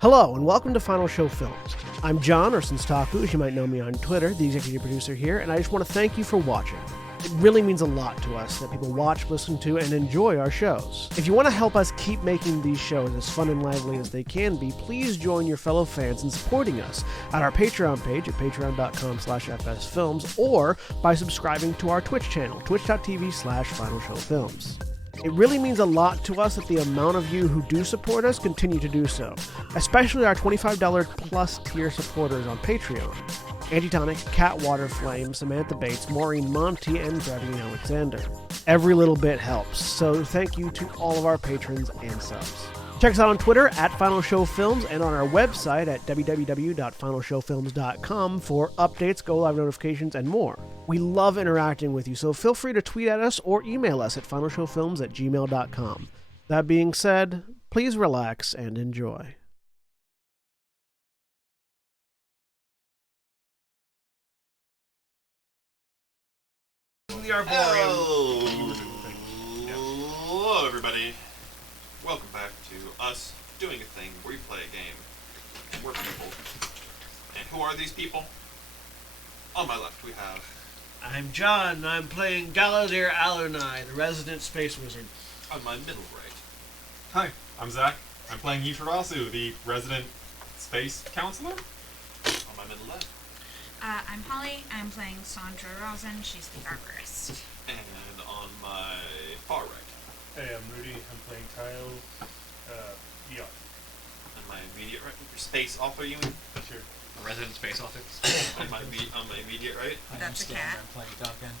Hello, and welcome to Final Show Films. I'm John, or Taku, as you might know me on Twitter, the executive producer here, and I just want to thank you for watching. It really means a lot to us that people watch, listen to, and enjoy our shows. If you want to help us keep making these shows as fun and lively as they can be, please join your fellow fans in supporting us at our Patreon page at patreon.com/fsfilms or by subscribing to our Twitch channel, twitch.tv/finalshowfilms. It really means a lot to us that the amount of you who do support us continue to do so, especially our $25 plus tier supporters on Patreon. Antitonic, Cat Waterflame, Samantha Bates, Maureen Monty, and Gravine Alexander. Every little bit helps, so thank you to all of our patrons and subs. Check us out on Twitter at Final Show Films and on our website at www.finalshowfilms.com for updates, go-live notifications, and more. We love interacting with you, so feel free to tweet at us or email us at finalshowfilms@gmail.com. That being said, please relax and enjoy. Hello, everybody. Welcome back to us doing a thing where we play a game. We're people. And who are these people? On my left we have... I'm John, I'm playing Galadir Alunai, the resident space wizard. On my middle right. Hi, I'm Zach. I'm playing Yutarasu, the resident space counselor. On my middle left. I'm Holly. I'm playing Sandra Rosen. She's the arborist. And on my far right. Hey, I'm Rudy. I'm playing Kyle. Yeah. On my immediate right. Space author, you mean? Sure. Resident space office. on my immediate right. Hi, That's I'm a Stan. cat. I'm playing Duncan.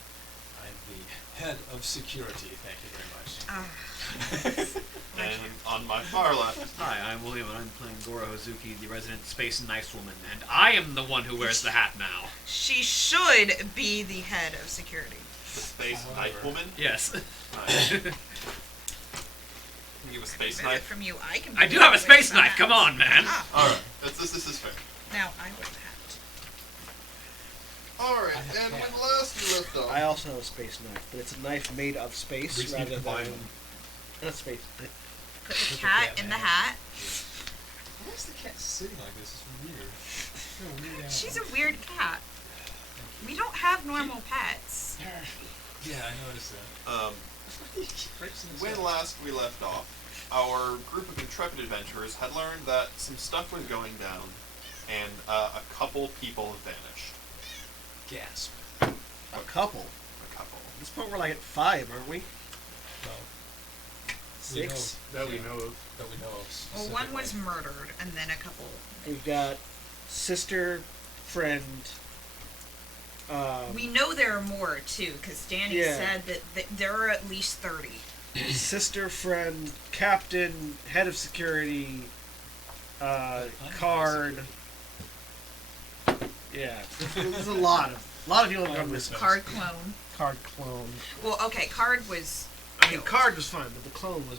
I'm the head of security. Thank you very much. And on my far left. Hi, I'm William, and I'm playing Gora Hazuki, the resident space nice woman, and I am the one who wears the hat now. She should be the head of security. The space knife woman. Yes. Nice. You have a space Better knife? from you. I can. I do have a space knife. Come on, man. Alright, this is fair. Now I wear the hat. Alright, and when last we left off... I also have a space knife, but it's a knife made of space We just need rather to combine than... them. Not space. Put the cat in the hat. Why is the cat sitting like this? It's weird. You're a weird animal. She's a weird cat. We don't have normal pets. Yeah, I noticed that. When last we left off, our group of intrepid adventurers had learned that some stuff was going down, and a couple people vanished. Gasp. A couple. A couple. At this point we're like at 5, aren't we? Well, 6? That we know of. that we know of. Well, one specifically. was murdered, and then a couple. We've got sister, friend... We know there are more too, because Danny Yeah. said that there are at least 30. sister, friend, captain, head of security, card... Yeah. There's a lot of people that gone missing. Card clone. Card clone. Well, okay, Card was. I mean, Card was fine, but the clone was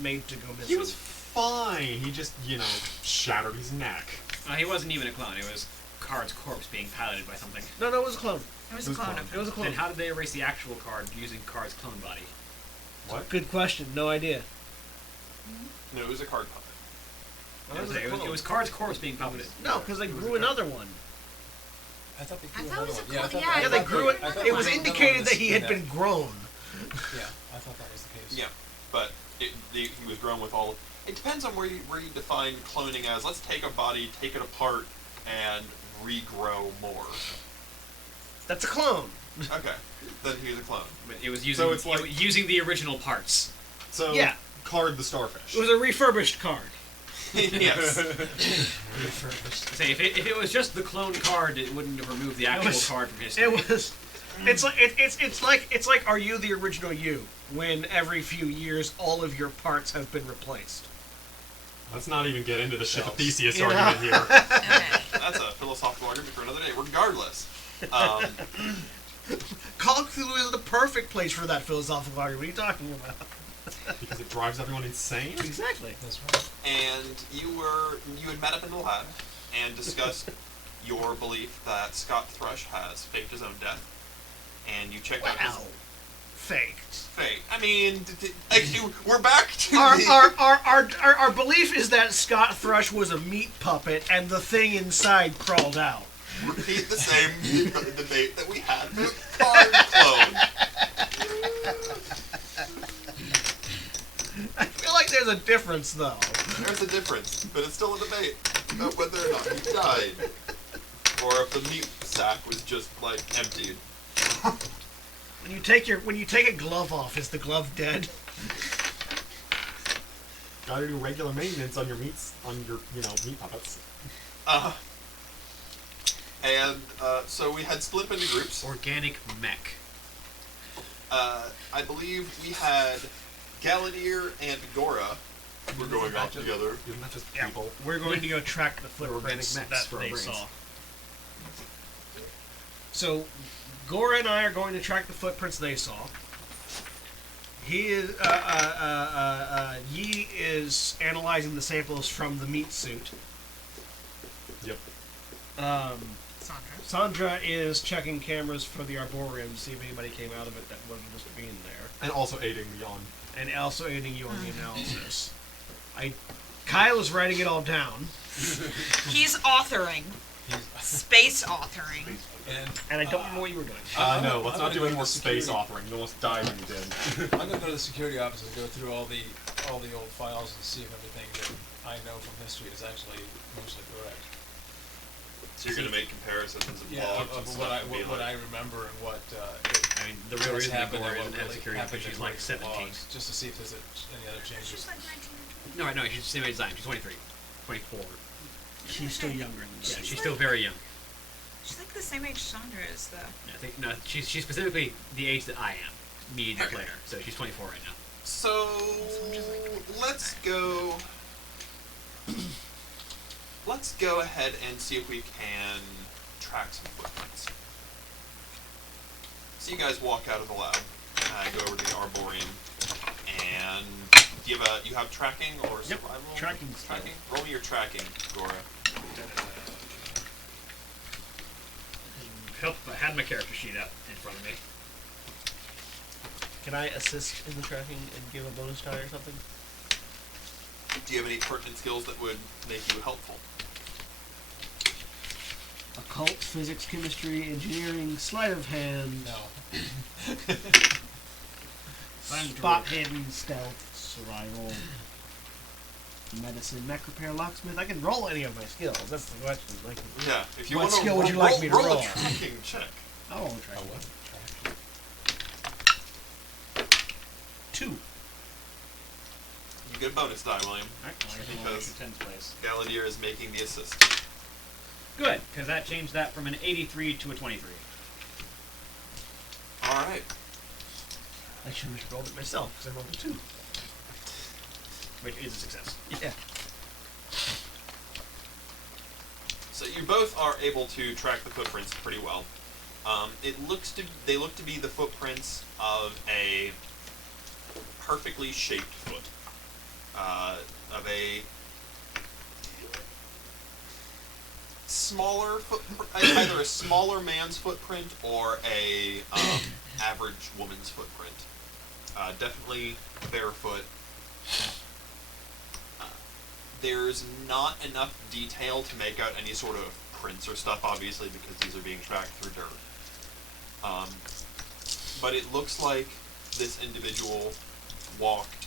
made to go missing. He was fine. He just, shattered his neck. He wasn't even a clone. It was Card's corpse being piloted by something. No, it was a clone. It was a clone of It was a clone. Then how did they erase the actual Card using Card's clone body? What? Good question. No idea. No, it was a card puppet. It was Card's corpse being puppeted. No, because they grew another one. I thought they I grew thought it another was a one. clone- I thought yeah, that- Yeah, they grew it. I thought It was another one indicated that he had that- been grown. Yeah, I thought that was the case. Yeah, but he was grown with all... It depends on where you define cloning as. Let's take a body, take it apart, and regrow more. That's a clone. Okay, then he was a clone. But it was So it's like- using the original parts. So, Yeah. Card the starfish. It was a refurbished card. Yes. Say if it was just the clone Card, it wouldn't have removed the actual Card from history. It was. It's like Are You the Original You? When every few years all of your parts have been replaced. Let's not even get into the shit Shells. Theseus You know? argument here. Okay. That's a philosophical argument for another day. Regardless. Call of Cthulhu is the perfect place for that philosophical argument. What are you talking about? Because it drives everyone insane? Exactly. That's right. And you had met up in the lab and discussed your belief that Scott Thrush has faked his own death. And you checked out his... faked. Fake. I mean, we're back to Our belief is that Scott Thrush was a meat puppet and the thing inside crawled out. repeat the same debate that we had with Card Clone. I feel like there's a difference, though. There's a difference, but it's still a debate about whether or not he died, or if the meat sack was just like emptied. When you take a glove off, is the glove dead? Gotta do regular maintenance on your meats, meat puppets. So we had split up into groups. Organic mech. I believe we had Galadier and Gora were going off together. Isn't that just Yeah. people? We're going to go track the footprints organic that mechs for our they brains. saw. So, Gora and I are going to track the footprints they saw. He is, Yi is analyzing the samples from the meat suit. Yep. Sandra. Sandra is checking cameras for the Arboreum to see if anybody came out of it that wasn't just being there. And also aiding Yon. And also aiding you on the analysis. Kyle is writing it all down. He's authoring. Space authoring. And I don't know what you were doing. No, let's not I'm do gonna any go more to space security. authoring. You almost died when you did. I'm gonna go to the security office and go through all the old files and see if everything that I know from history is actually mostly correct. So you're going to make comparisons of Yeah, logs of and what stuff. and be what like, I remember and what I mean, the real has reason that happened Gora and isn't what have really security happened because she's in like the 17. logs, just to see if there's any other changes. She's like 19 or 20. No, she's the same age as I am. She's 23. 24. She's still younger than Yeah, you. she's still very young. She's like the same age Sandra is, though. I think she's specifically the age that I am, me the player. So she's 24 right now. So let's go. Let's go ahead and see if we can track some footprints. So you guys walk out of the lab, go over to the Arboreum, and you have tracking or Yep, survival? tracking skill. Tracking. Roll me your tracking, Gora. Help! I had my character sheet up in front of me. Can I assist in the tracking and give a bonus die or something? Do you have any pertinent skills that would make you helpful? Occult, physics, chemistry, engineering, sleight of hand, No. spot hidden, stealth, survival, medicine, mech repair, locksmith. I can roll any of my skills. That's the question. Like, Yeah. If you What want to skill would you like me to roll? a tracking check. I'll roll a tracking. what? 2. You get a bonus die, William. Because Because 10's place. Galadier is making the assist. Good, because that changed that from an 83 to a 23. All right. I should have rolled it myself because I rolled a 2. Which is a success. Yeah. So you both are able to track the footprints pretty well. They look to be the footprints of a perfectly shaped foot, of a smaller either a smaller man's footprint or a average woman's footprint. Definitely barefoot. There's not enough detail to make out any sort of prints or stuff, obviously, because these are being tracked through dirt. But it looks like this individual walked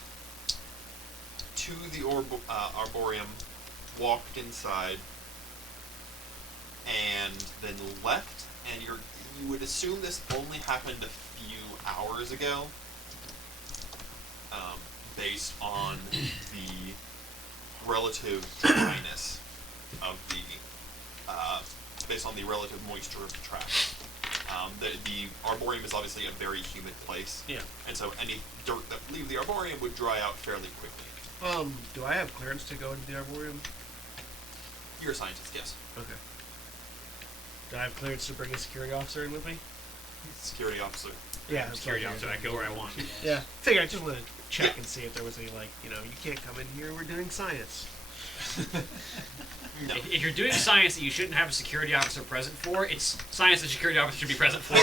to the Arboreum, walked inside, and then left. And you would assume this only happened a few hours ago, based on the relative dryness of based on the relative moisture of the track. The Arboreum is obviously a very humid place. Yeah. And so any dirt that leave the Arboreum would dry out fairly quickly. Do I have clearance to go into the Arboreum? You're a scientist, yes. Okay. Do I have clearance to bring a security officer in with me? Security officer. Yeah, I'm security officer. I go where I want. Yeah. Figure I just want to check Yeah. and see if there was any, like, you can't come in here, we're doing science. No. If you're doing science that you shouldn't have a security officer present for, it's science that security officer should be present for.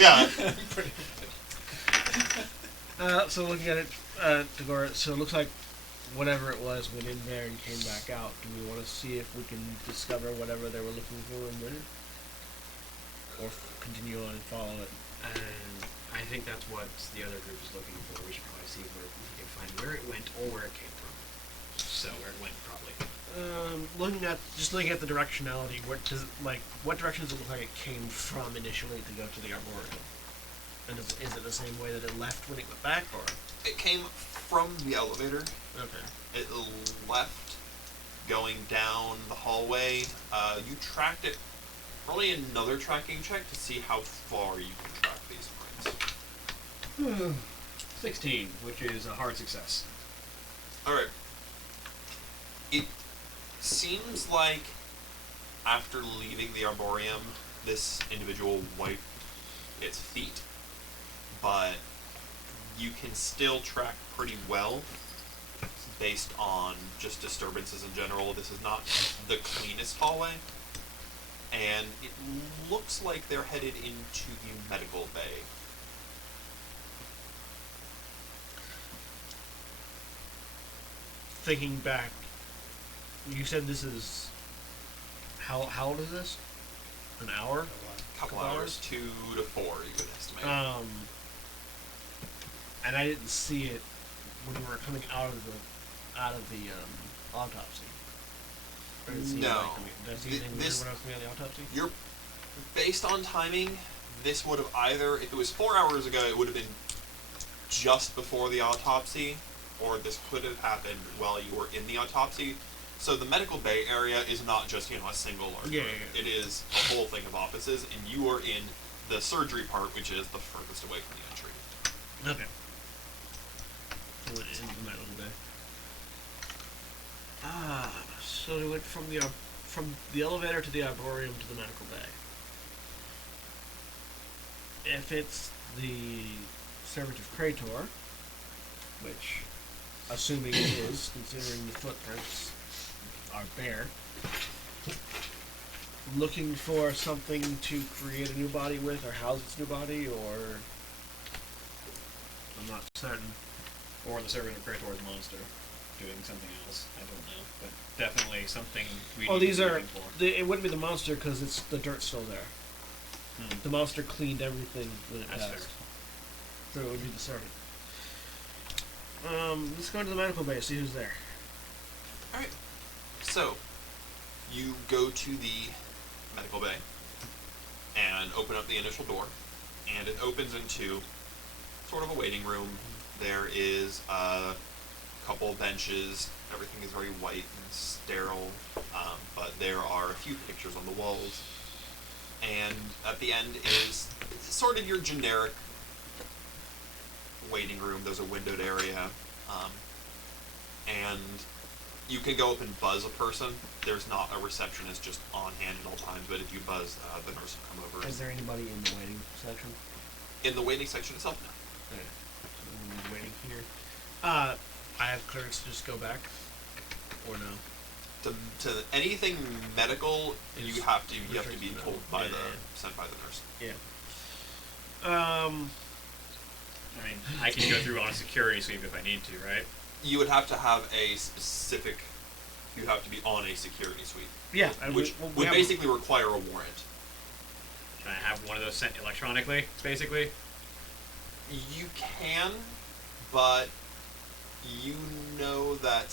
Yeah. So looking at it, Tagore, so it looks like whatever it was went in there and came back out. Do we want to see if we can discover whatever they were looking for and win it? Or continue on and follow it? And I think that's what the other group is looking for. We should probably see where we can find where it went or where it came from. So where it went, probably. Looking at the directionality, what direction does it look like it came from initially to go to the Arboretum? And is it the same way that it left when it went back, or? It came from the elevator. Okay. It left going down the hallway. You tracked it. Probably another tracking check to see how far you can track these points. 16, which is a hard success. Alright. It seems like after leaving the Arboretum, this individual wiped its feet. But you can still track pretty well based on just disturbances in general. This is not the cleanest hallway. And it looks like they're headed into the medical bay. Thinking back, you said this is how old is this? An hour? Couple hours, 2 to 4, you would estimate. And I didn't see it when we were coming out of the autopsy. Or did it seem No. like did I see anything weird This- when I was coming out of the autopsy? You're based on timing. This would have either, if it was 4 hours ago, it would have been just before the autopsy, or this could have happened while you were in the autopsy. So the medical bay area is not just a single large Yeah, room. yeah. It is a whole thing of offices, and you are in the surgery part, which is the furthest away from the entry. Okay. So it went into the medical bay. So it went from the elevator to the arboretum to the medical bay. If it's the servant of Krator, which, assuming it is, considering the footprints are bare, looking for something to create a new body with, or house its new body, or I'm not certain. Or the servant of Krator's monster doing something else. I don't know. But definitely something we Oh, need to these be are. looking for. It wouldn't be the monster because it's the dirt's still there. Hmm. The monster cleaned everything when it That's passed. fair. So it would be the servant. Let's go into the medical bay, see who's there. Alright. So, you go to the medical bay and open up the initial door, and it opens into sort of a waiting room. There is a couple benches. Everything is very white and sterile, but there are a few pictures on the walls. And at the end is sort of your generic waiting room. There's a windowed area, and you can go up and buzz a person. There's not a receptionist just on hand at all times, but if you buzz, the nurse will come over. Is there anybody in the waiting section? In the waiting section itself, no. Okay. So we're waiting here. I have clearance to just go back, or no? To anything medical, Is you have to be restricted told medical. by Yeah. sent by the nurse. Yeah. I mean, I can go through on a security sweep if I need to, right? You would have to have a specific. You have to be on a security suite, Yeah. And which we would have- basically require a warrant. Can I have one of those sent electronically, basically? You can, but you know that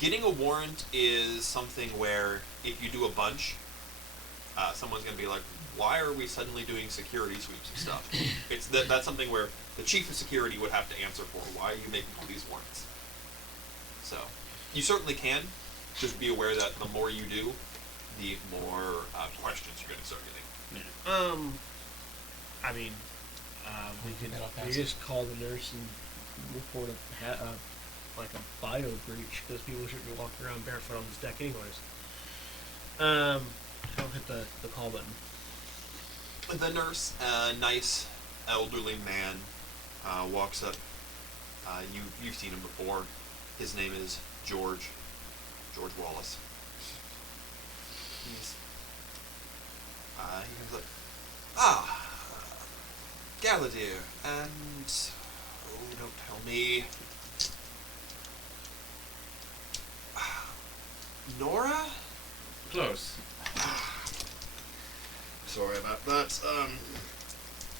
getting a warrant is something where if you do a bunch, someone's going to be like, why are we suddenly doing security sweeps and stuff? That's something where the chief of security would have to answer for. Why are you making all these warrants? So, you certainly can. Just be aware that the more you do, the more questions you're going to start getting. I mean, we just call the nurse and report like a bio breach because people shouldn't be walking around barefoot on this deck anyways. I'll hit the call button. The nurse, a nice elderly man, walks up. You've seen him before. His name is George Wallace. He comes up. Galadir, and oh, don't tell me. Nora? Close. Sorry about that.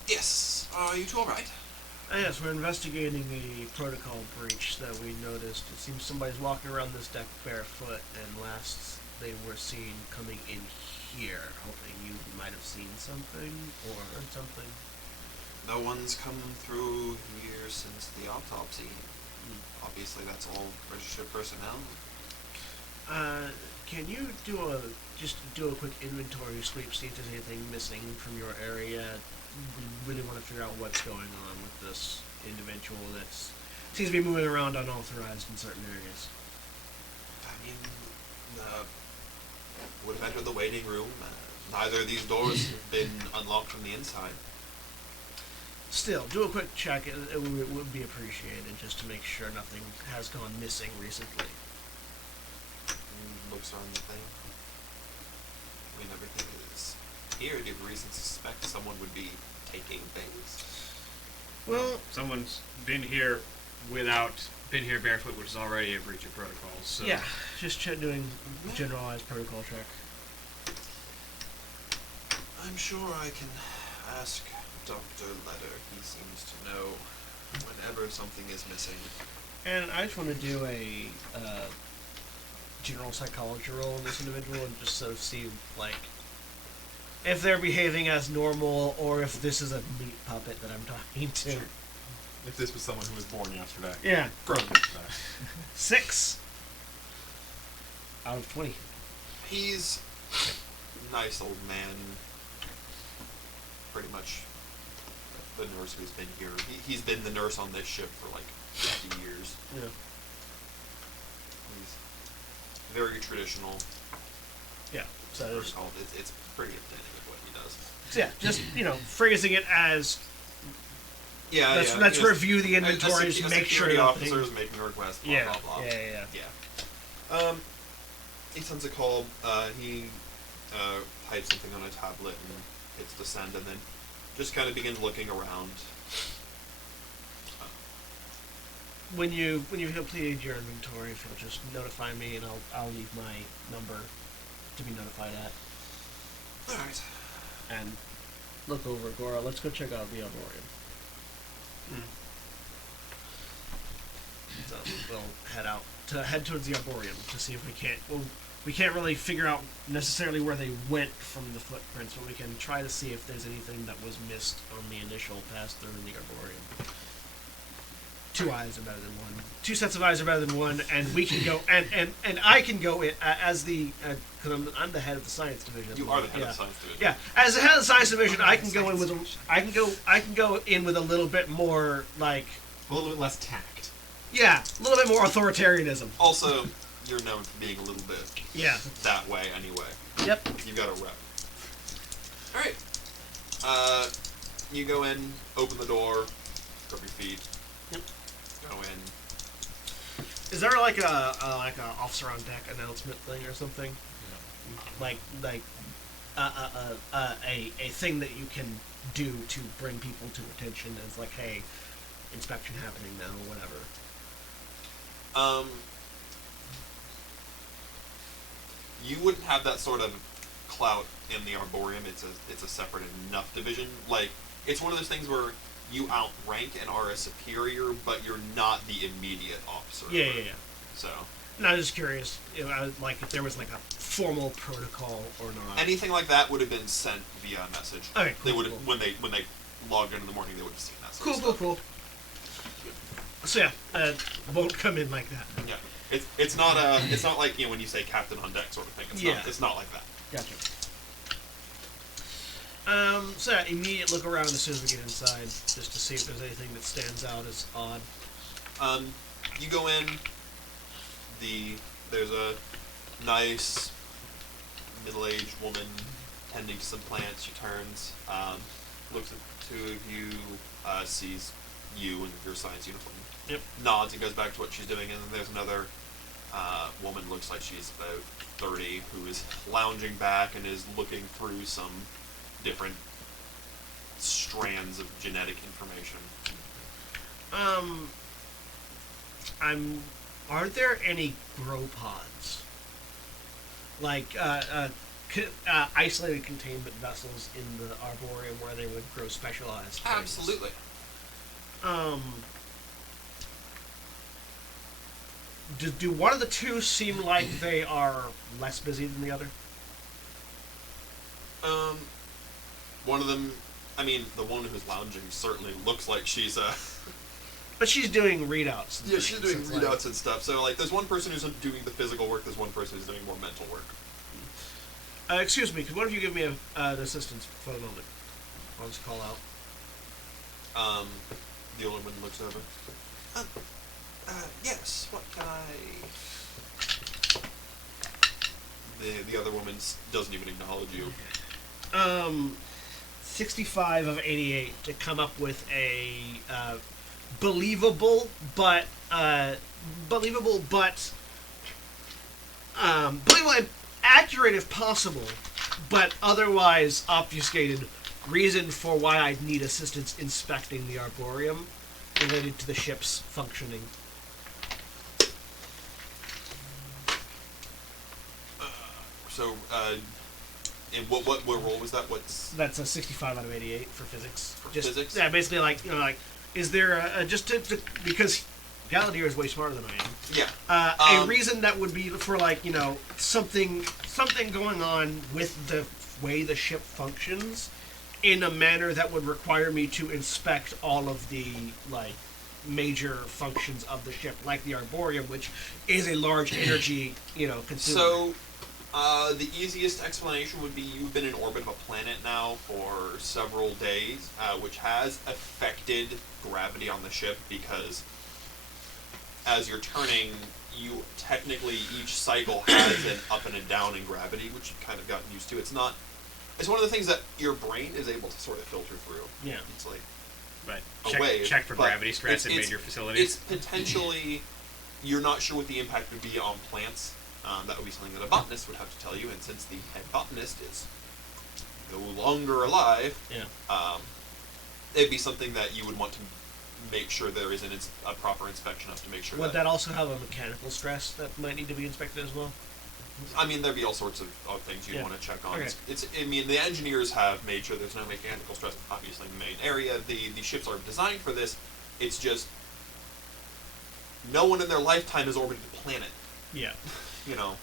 Yes. Are you two alright? Yes, we're investigating a protocol breach that we noticed. It seems somebody's walking around this deck barefoot, and last they were seen coming in here, hoping you might have seen something or heard something. No one's come through here since the autopsy. Obviously, that's all registered personnel. Can you do a quick inventory sweep, see if there's anything missing from your area? We really want to figure out what's going on with this individual that seems to be moving around unauthorized in certain areas. I mean, would have entered the waiting room. Neither of these doors have been unlocked from the inside. Still, do a quick check. It would be appreciated just to make sure nothing has gone missing recently. Looks around the thing. I mean, everything is here. Do you have reason to suspect someone would be taking things? Well, Someone's been here barefoot, which is already a breach of protocol. So yeah, just doing a generalized protocol check. I'm sure I can ask Dr. Letter. He seems to know whenever something is missing. And I just want to do a general psychology roll on this individual and just sort of see, like, if they're behaving as normal or if this is a meat puppet that I'm talking to. Sure. If this was someone who was born yesterday. Yeah. Grown yesterday. 6 out of 20. He's a nice old man. Pretty much the nurse who's been here. He's been the nurse on this ship for like 50 years. Yeah. He's very traditional. Yeah. So there's, Protocol. It's pretty authentic with what he does. so yeah, just phrasing it as Yeah, let's review the inventories and make sure the nothing. officers making a request. Blah, Yeah. blah, blah. Yeah. He sends a call. He types something on a tablet and hits the send, and then just kind of begins looking around. When you've completed your inventory, if you'll just notify me, and I'll leave my number to be notified at. All right. And look over Gora. Let's go check out the Arboretum. So we'll head towards the Arboretum to see if we can't. Well, we can't really figure out necessarily where they went from the footprints, but we can try to see if there's anything that was missed on the initial pass through the Arboretum. 2 eyes are better than one. 2 sets of eyes are better than one, and we can go and I can go in as the because I'm the head of the science division. You are the head of the science division. Yeah, as the head of the science division, I can go in with a little bit more like A little bit less tact. a little bit more authoritarianism. Also, you're known for being a little bit Yeah. that way anyway. Yep. You got a rep. All right. You go in, open the door, rub your feet. Yep. Go in. Is there like a officer on deck announcement thing or something? Like a thing that you can do to bring people to attention as like, hey, inspection happening now, whatever. You wouldn't have that sort of clout in the Arboretum. It's a separate enough division. Like, it's one of those things where you outrank and are a superior, but you're not the immediate officer. Yeah. So No, I'm just curious, like if there was like a formal protocol or not. anything like that would have been sent via message. Okay, They cool, would have cool. when they logged in the morning. They would have seen that. Sort Cool. of stuff. So yeah, won't come in like that. Yeah, it's not like when you say captain on deck sort of thing. It's not like that. Gotcha. So yeah, immediate look around as soon as we get inside, just to see if there's anything that stands out as odd. You go in. There's a nice middle-aged woman tending to some plants. She turns, looks at the two of you, sees you in your science uniform. Yep. Nods and goes back to what she's doing, and then there's another woman, looks like she's about 30, who is lounging back and is looking through some different strands of genetic information. Are there any grow pods? Like, isolated containment vessels in the Arboreum where they would grow specialized things? Absolutely. Do one of the two seem like they are less busy than the other? One of them, I mean, the one who's lounging certainly looks like she's But she's doing readouts. And yeah, she's doing things, readouts and stuff. So like, there's one person who's doing the physical work. There's one person who's doing more mental work. Excuse me, could one of you give me an assistance for a moment? I'll just call out. The older one looks over. Yes. What can I? The other woman doesn't even acknowledge you. 65 of 88 to come up with a believable but believable and accurate if possible, but otherwise obfuscated reason for why I need assistance inspecting the Arboreum related to the ship's functioning. And what role was that? That's a 65 out of 88 for physics. For physics? Yeah, basically is there just to because Galadir is way smarter than I am. Yeah. A reason that would be for something going on with the way the ship functions in a manner that would require me to inspect all of the major functions of the ship, like the Arboreum, which is a large energy consumer. So the easiest explanation would be you've been in orbit of a planet now for several days, which has affected gravity on the ship because as you're turning, you technically each cycle has an up and a down in gravity, which you've kind of gotten used to. It's one of the things that your brain is able to sort of filter through. Yeah. It's like But a way, check for but gravity stress in it's- major facilities. It's potentially, you're not sure what the impact would be on plants. That would be something that a botanist would have to tell you, and since the head botanist is no longer alive, it'd be something that you would want to make sure there is a proper inspection of to make sure Would that also have a mechanical stress that might need to be inspected as well? I mean, there'd be all sorts of things you'd want to check on. Okay. I mean, the engineers have made sure there's no mechanical stress, obviously, in the main area. The ships are designed for this. It's just no one in their lifetime has orbited a planet. Yeah.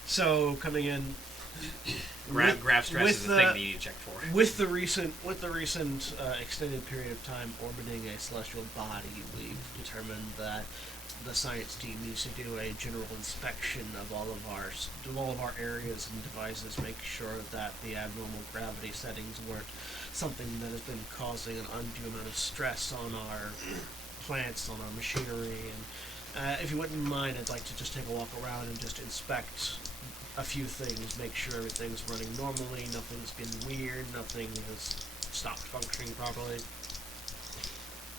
So coming in. Grav stress with is the thing that you need to check for. With the recent extended period of time orbiting a celestial body, we've determined that the science team needs to do a general inspection of all of our areas and devices, make sure that the abnormal gravity settings weren't something that has been causing an undue amount of stress on our plants, on our machinery. And if you wouldn't mind, I'd like to just take a walk around and just inspect a few things, make sure everything's running normally, nothing's been weird, nothing has stopped functioning properly.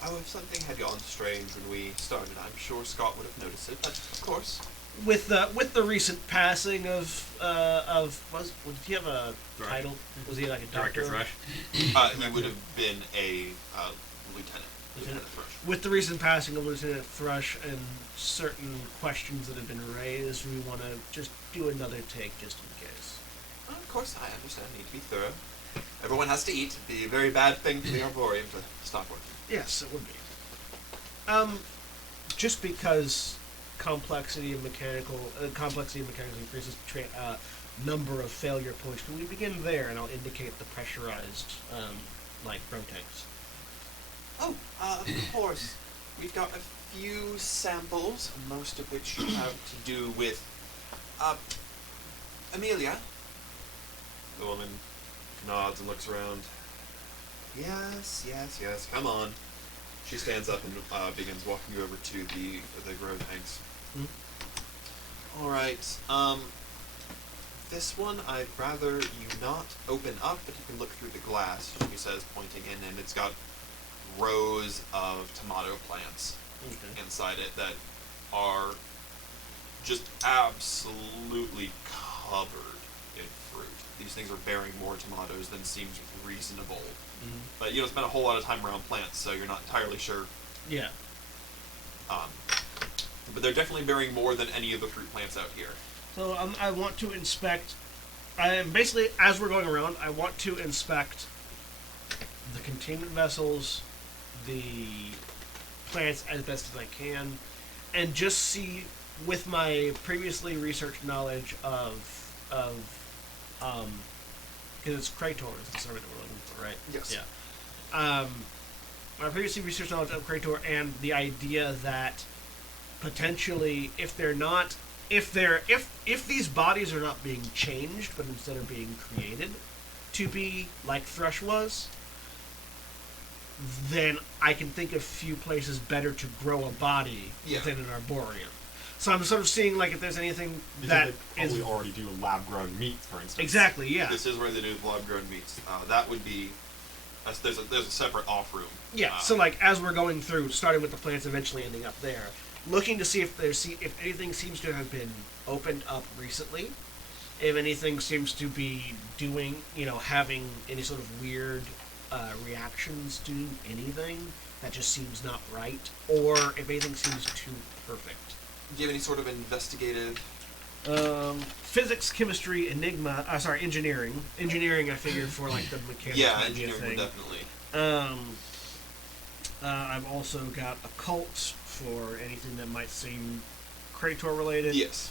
Oh, if something had gone strange when we started, I'm sure Scott would have noticed it. But of course, With the recent passing of did he have a title? Was he like a doctor? Director Thrush. he would have been a lieutenant. Lieutenant Thrush. With the recent passing of Lieutenant Thrush and certain questions that have been raised, we want to just do another take just in case. Of course, I understand. Need to be thorough. Everyone has to eat. It'd be a very bad thing for the Arboreum to stop working. Yes, it would be. Just because complexity of mechanical increases number of failure points, can we begin there, and I'll indicate the pressurized grow tanks. Oh, of course. We've got a few samples, most of which have to do with, Amelia. The woman nods and looks around. Yes, come on. She stands up and begins walking you over to the grow tanks. Mm-hmm. Alright, this one I'd rather you not open up, but you can look through the glass, she says, pointing in, and it's got rows of tomato plants inside it that are just absolutely covered in fruit. these things are bearing more tomatoes than seems reasonable. Mhm. But you don't spend a whole lot of time around plants, so you're not entirely sure. Yeah. But they're definitely bearing more than any of the fruit plants out here. So I want to inspect. Basically, as we're going around, I want to inspect the containment vessels, the plants as best as I can, and just see with my previously researched knowledge of because it's Krator is the servant that we're looking for, right? Yes. Yeah. My previously researched knowledge of Krator and the idea that potentially if these bodies are not being changed but instead are being created to be like Thrush was, then I can think of few places better to grow a body than an arboreum. So I'm sort of seeing like if there's anything Because that they is probably already do lab-grown meat, for instance. exactly, yeah. This is where they do lab-grown meats. That would be... There's a separate off-room. Yeah, so like as we're going through, starting with the plants, eventually ending up there, looking to see if anything seems to have been opened up recently, if anything seems to be doing, having any sort of weird reactions to anything that just seems not right, or if anything seems too perfect. Do you have any sort of investigative... Physics, chemistry, engineering. Engineering, I figured for like the mechanics. Yeah, might be a engineering would thing. definitely. I've also got occult for anything that might seem Krator related. Yes.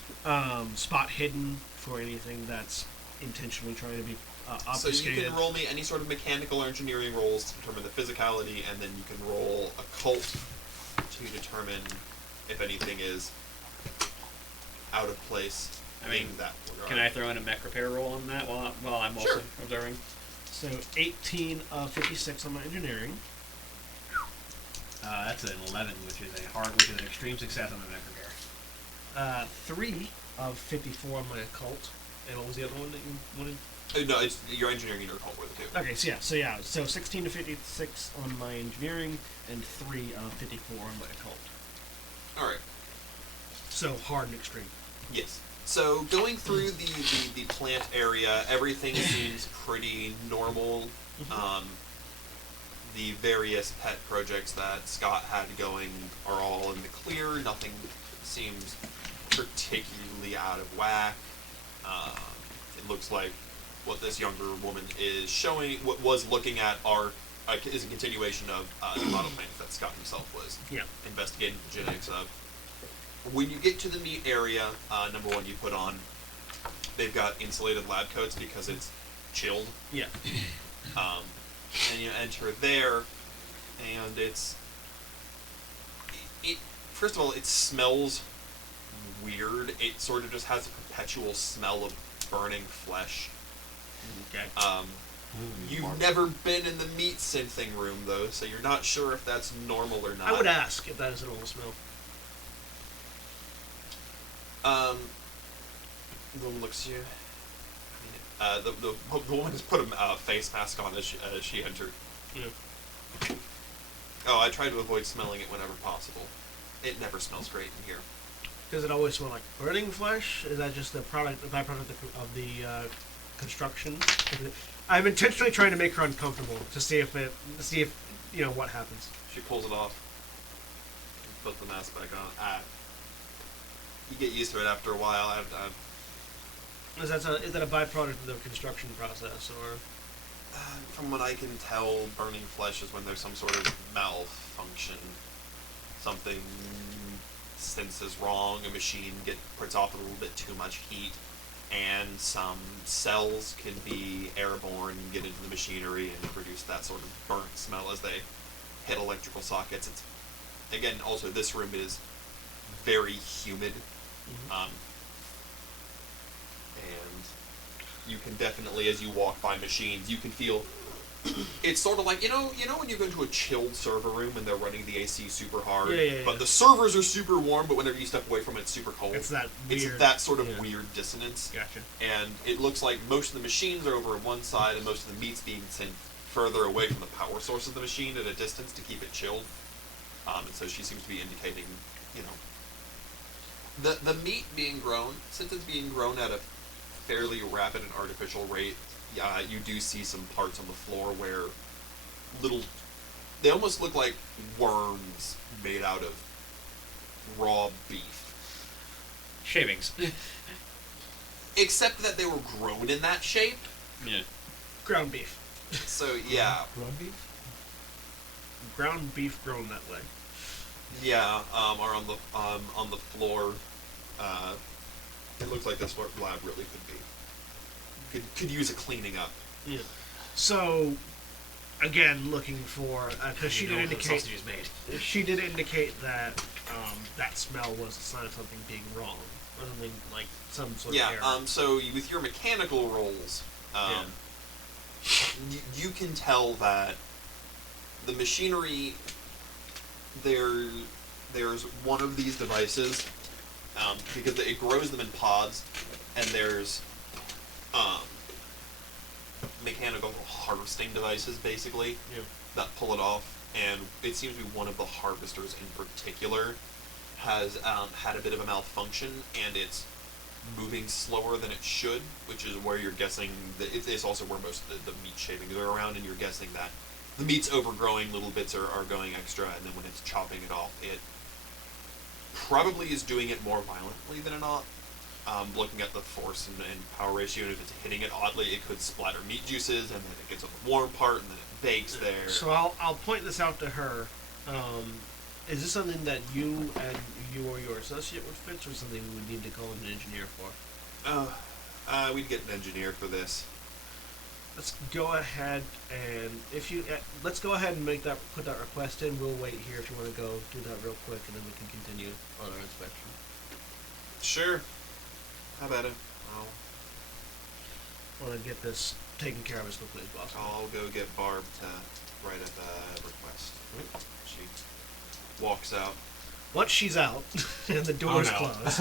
Spot hidden for anything that's intentionally trying to be So obfuscated. you can roll me any sort of mechanical or engineering rolls to determine the physicality, and then you can roll occult to determine if anything is out of place. I mean, in that regard. Can I throw in a mech repair roll on that while I'm also Sure. observing? So 18 of 56 on my engineering. That's an 11, which is an extreme success on the mech repair. 3 of 54 on my occult. And what was the other one that you wanted? No, it's your engineering and your occult were the two. Okay, so 16 to 56 on my engineering, and 3 of 54 on my occult. All right. So hard and extreme. Yes. So going through the plant area, everything seems pretty normal. The various pet projects that Scott had going are all in the clear. Nothing seems particularly out of whack. It looks like what this younger woman is showing, what was looking at, is a continuation of the model plants that Scott himself was investigating the genetics of. When you get to the meat area, number one, you put on, they've got insulated lab coats because it's chilled. Yeah. And you enter there, and it first of all, it smells weird. It sort of just has a perpetual smell of burning flesh. Okay. You've never been in the meat synthing room, though, so you're not sure if that's normal or not. I would ask if that is a normal smell. The woman looks at you. The woman's put a face mask on as she entered. Yeah. Oh, I try to avoid smelling it whenever possible. It never smells great in here. Does it always smell like burning flesh? Is that just the byproduct of the construction? I'm intentionally trying to make her uncomfortable to see if what happens. She pulls it off and puts the mask back on. You get used to it after a while. Is that a byproduct of the construction process, or? From what I can tell, burning flesh is when there's some sort of malfunction. Something senses wrong. A machine puts off a little bit too much heat, and some cells can be airborne, get into the machinery, and produce that sort of burnt smell as they hit electrical sockets. It's, again, also this room is very humid. And you can definitely, as you walk by machines, you can feel, it's sort of like, you know when you go into a chilled server room and they're running the AC super hard, but the servers are super warm, but whenever you step away from it, it's super cold. It's that weird. It's that sort of weird dissonance. Gotcha. And it looks like most of the machines are over on one side and most of the meat's being sent further away from the power source of the machine at a distance to keep it chilled. And so she seems to be indicating, the meat being grown, since it's being grown at a fairly rapid and artificial rate, you do see some parts on the floor where they almost look like worms made out of raw beef. Shavings. Except that they were grown in that shape. Yeah. Ground beef. So yeah, Ground beef? Ground beef grown that way. yeah, are on the floor. It looks like this lab really could use a cleaning up. Yeah. So, again, looking for because she did indicate sausage is made. she did indicate that that smell was a sign of something being wrong, or something like some sort of error. So with your mechanical rolls, you can tell that the machinery there's one of these devices because it grows them in pods, and there's mechanical harvesting devices basically that pull it off, and it seems to be one of the harvesters in particular has had a bit of a malfunction, and it's moving slower than it should, which is where you're guessing that it's also where most of the meat shavings are around, and you're guessing that the meat's overgrowing, little bits are going extra, and then when it's chopping it off, it probably is doing it more violently than not. Looking at the force and power ratio, and if it's hitting it oddly, it could splatter meat juices, and then it gets on the warm part, and then it bakes there. So I'll point this out to her. Is this something that you or your associate would fix, or something we would need to call an engineer for? We'd get an engineer for this. Let's go ahead and let's go ahead and put that request in. We'll wait here if you want to go do that real quick, and then we can continue on our inspection. Sure. How about it? I want to get this taken care of as quickly as possible. I'll go get Barb to write up a request. She walks out. Once she's out and the door's closed,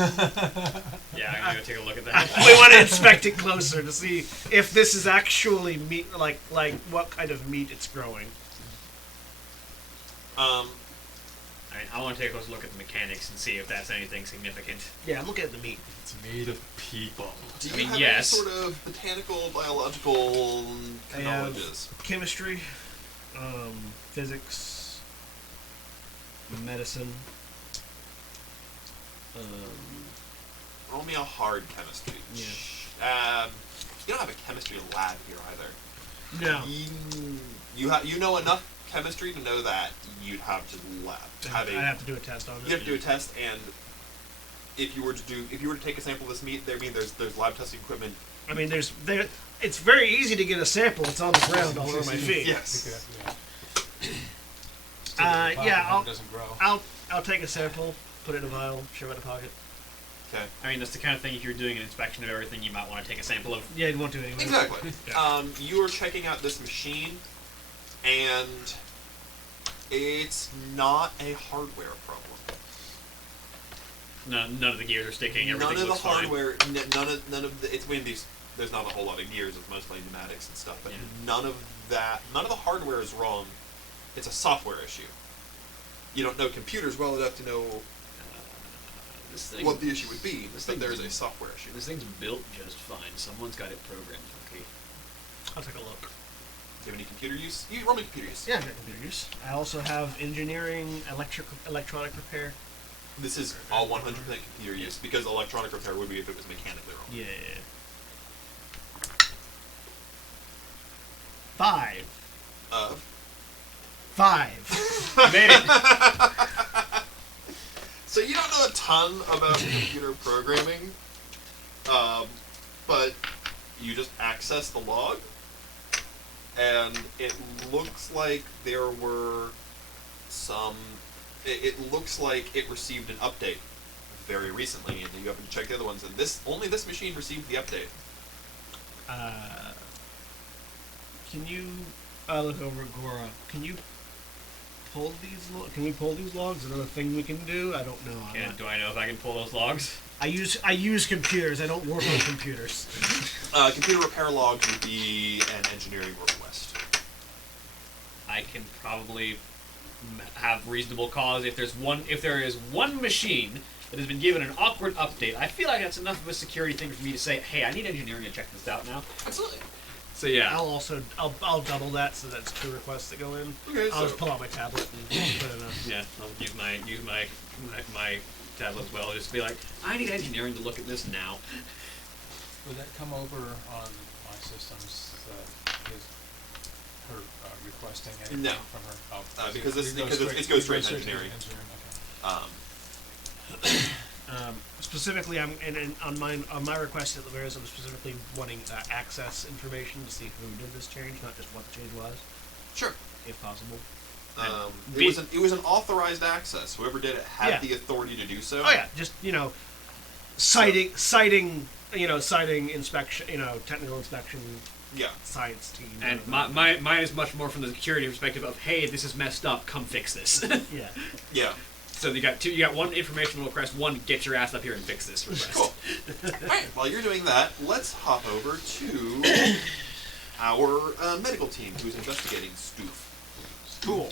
Yeah, I'm gonna go take a look at that. we want to inspect it closer to see if this is actually meat, like what kind of meat it's growing. I want to take a close look at the mechanics and see if that's anything significant. Yeah, I'm looking at the meat. It's made of people. Do you I mean, have yes. any sort of botanical, biological I have knowledges? chemistry, physics, medicine. Roll me a hard chemistry. Yeah. You don't have a chemistry lab here either. No. You know enough chemistry to know that you'd have to I'd have to do a test on it. You have to do a test, and if you were to take a sample of this meat, there's lab testing equipment. I mean, it's very easy to get a sample. It's on the ground all over my feet. Yes. Yeah, It doesn't grow. I'll take a sample, put it in a vial, shove it in a pocket. Okay. I mean, that's the kind of thing, if you're doing an inspection of everything, you might want to take a sample of. Yeah, you'd want to anyway. Exactly. Yeah. You are checking out this machine, and it's not a hardware problem. None of the gears are sticking. Everything None of the looks fine. hardware, none of the. It's when these. There's not a whole lot of gears. It's mostly pneumatics and stuff. But Yeah. none of the hardware is wrong. It's a software issue. You don't know computers well enough to know This thing, what the issue would be. this But thing- there's a software issue. This thing's built just fine. Someone's got it programmed. Okay. I'll take a look. Do you have any computer use? You roll me computer use. Yeah, I've got computer use. I also have engineering, electronic repair. This is all 100% computer use because electronic repair would be if it was mechanically wrong. Yeah. 5. 5. Made it. So you don't know a ton about computer programming, but you just access the log, and it looks like there were some. It looks like it received an update very recently, and you haven't checked the other ones. And only this machine received the update. Can you? I look over at Gora. Can you pull these? Can we pull these logs? Is there another thing we can do? I don't know. Do I know if I can pull those logs? I use computers. I don't work on computers. Computer repair logs would be an engineering request. I can probably have reasonable cause if there is one machine that has been given an awkward update. I feel like that's enough of a security thing for me to say, hey, I need engineering to check this out now. Absolutely. So yeah. I'll double that so that's 2 requests that go in. Okay, I'll so- just pull out my tablet and put it in. Yeah, I'll use my tablet as well. Just be like, I need engineering to look at this now. Would that come over on my systems? Her requesting anything No. from her? Oh, Because it it goes straight to engineering. Okay. Specifically, I'm and on my request at the various, I'm specifically wanting access information to see who did this change, not just what the change was, Sure. if possible. It was an authorized access. Whoever did it had Yeah. the authority to do so. Oh yeah, just citing inspection, technical inspection, Yeah. science team. And whatever. mine is much more from the security perspective of, hey, this is messed up, come fix this. Yeah. Yeah. So you got one informational request, one get your ass up here and fix this request. Cool. Alright, while you're doing that, let's hop over to our medical team who's investigating Stoof. Cool.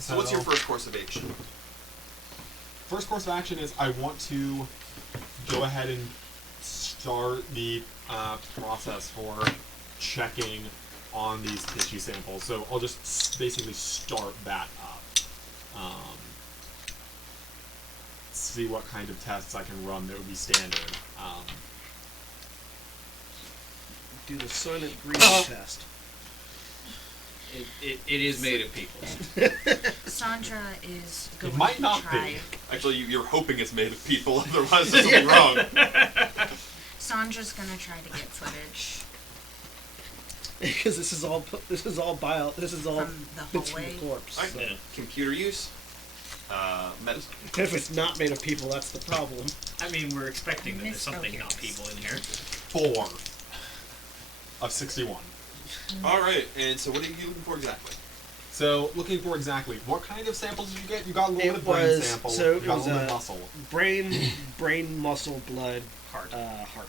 So what's your first course of action? First course of action is I want to go ahead and start the process for checking on these tissue samples. So I'll just basically start that up. See what kind of tests I can run that would be standard. Do the silent breathing test. It is made of people. Sandra is going might to not try. be. Actually, you're hoping it's made of people, otherwise there's something wrong. Sandra's gonna try to get footage Because this is all from the bits from hallway. the corpse. Alright, So. computer use. Medicine. If it's not made of people, that's the problem. I mean, we're expecting that there's something not Misfocus. people in here. 4 of 61. Alright, and so what are you looking for exactly? So looking for exactly what kind of samples did you get? You got a little bit of brain was- sample. so you it got was a little bit a- of muscle. Brain, muscle, blood, Heart. heart.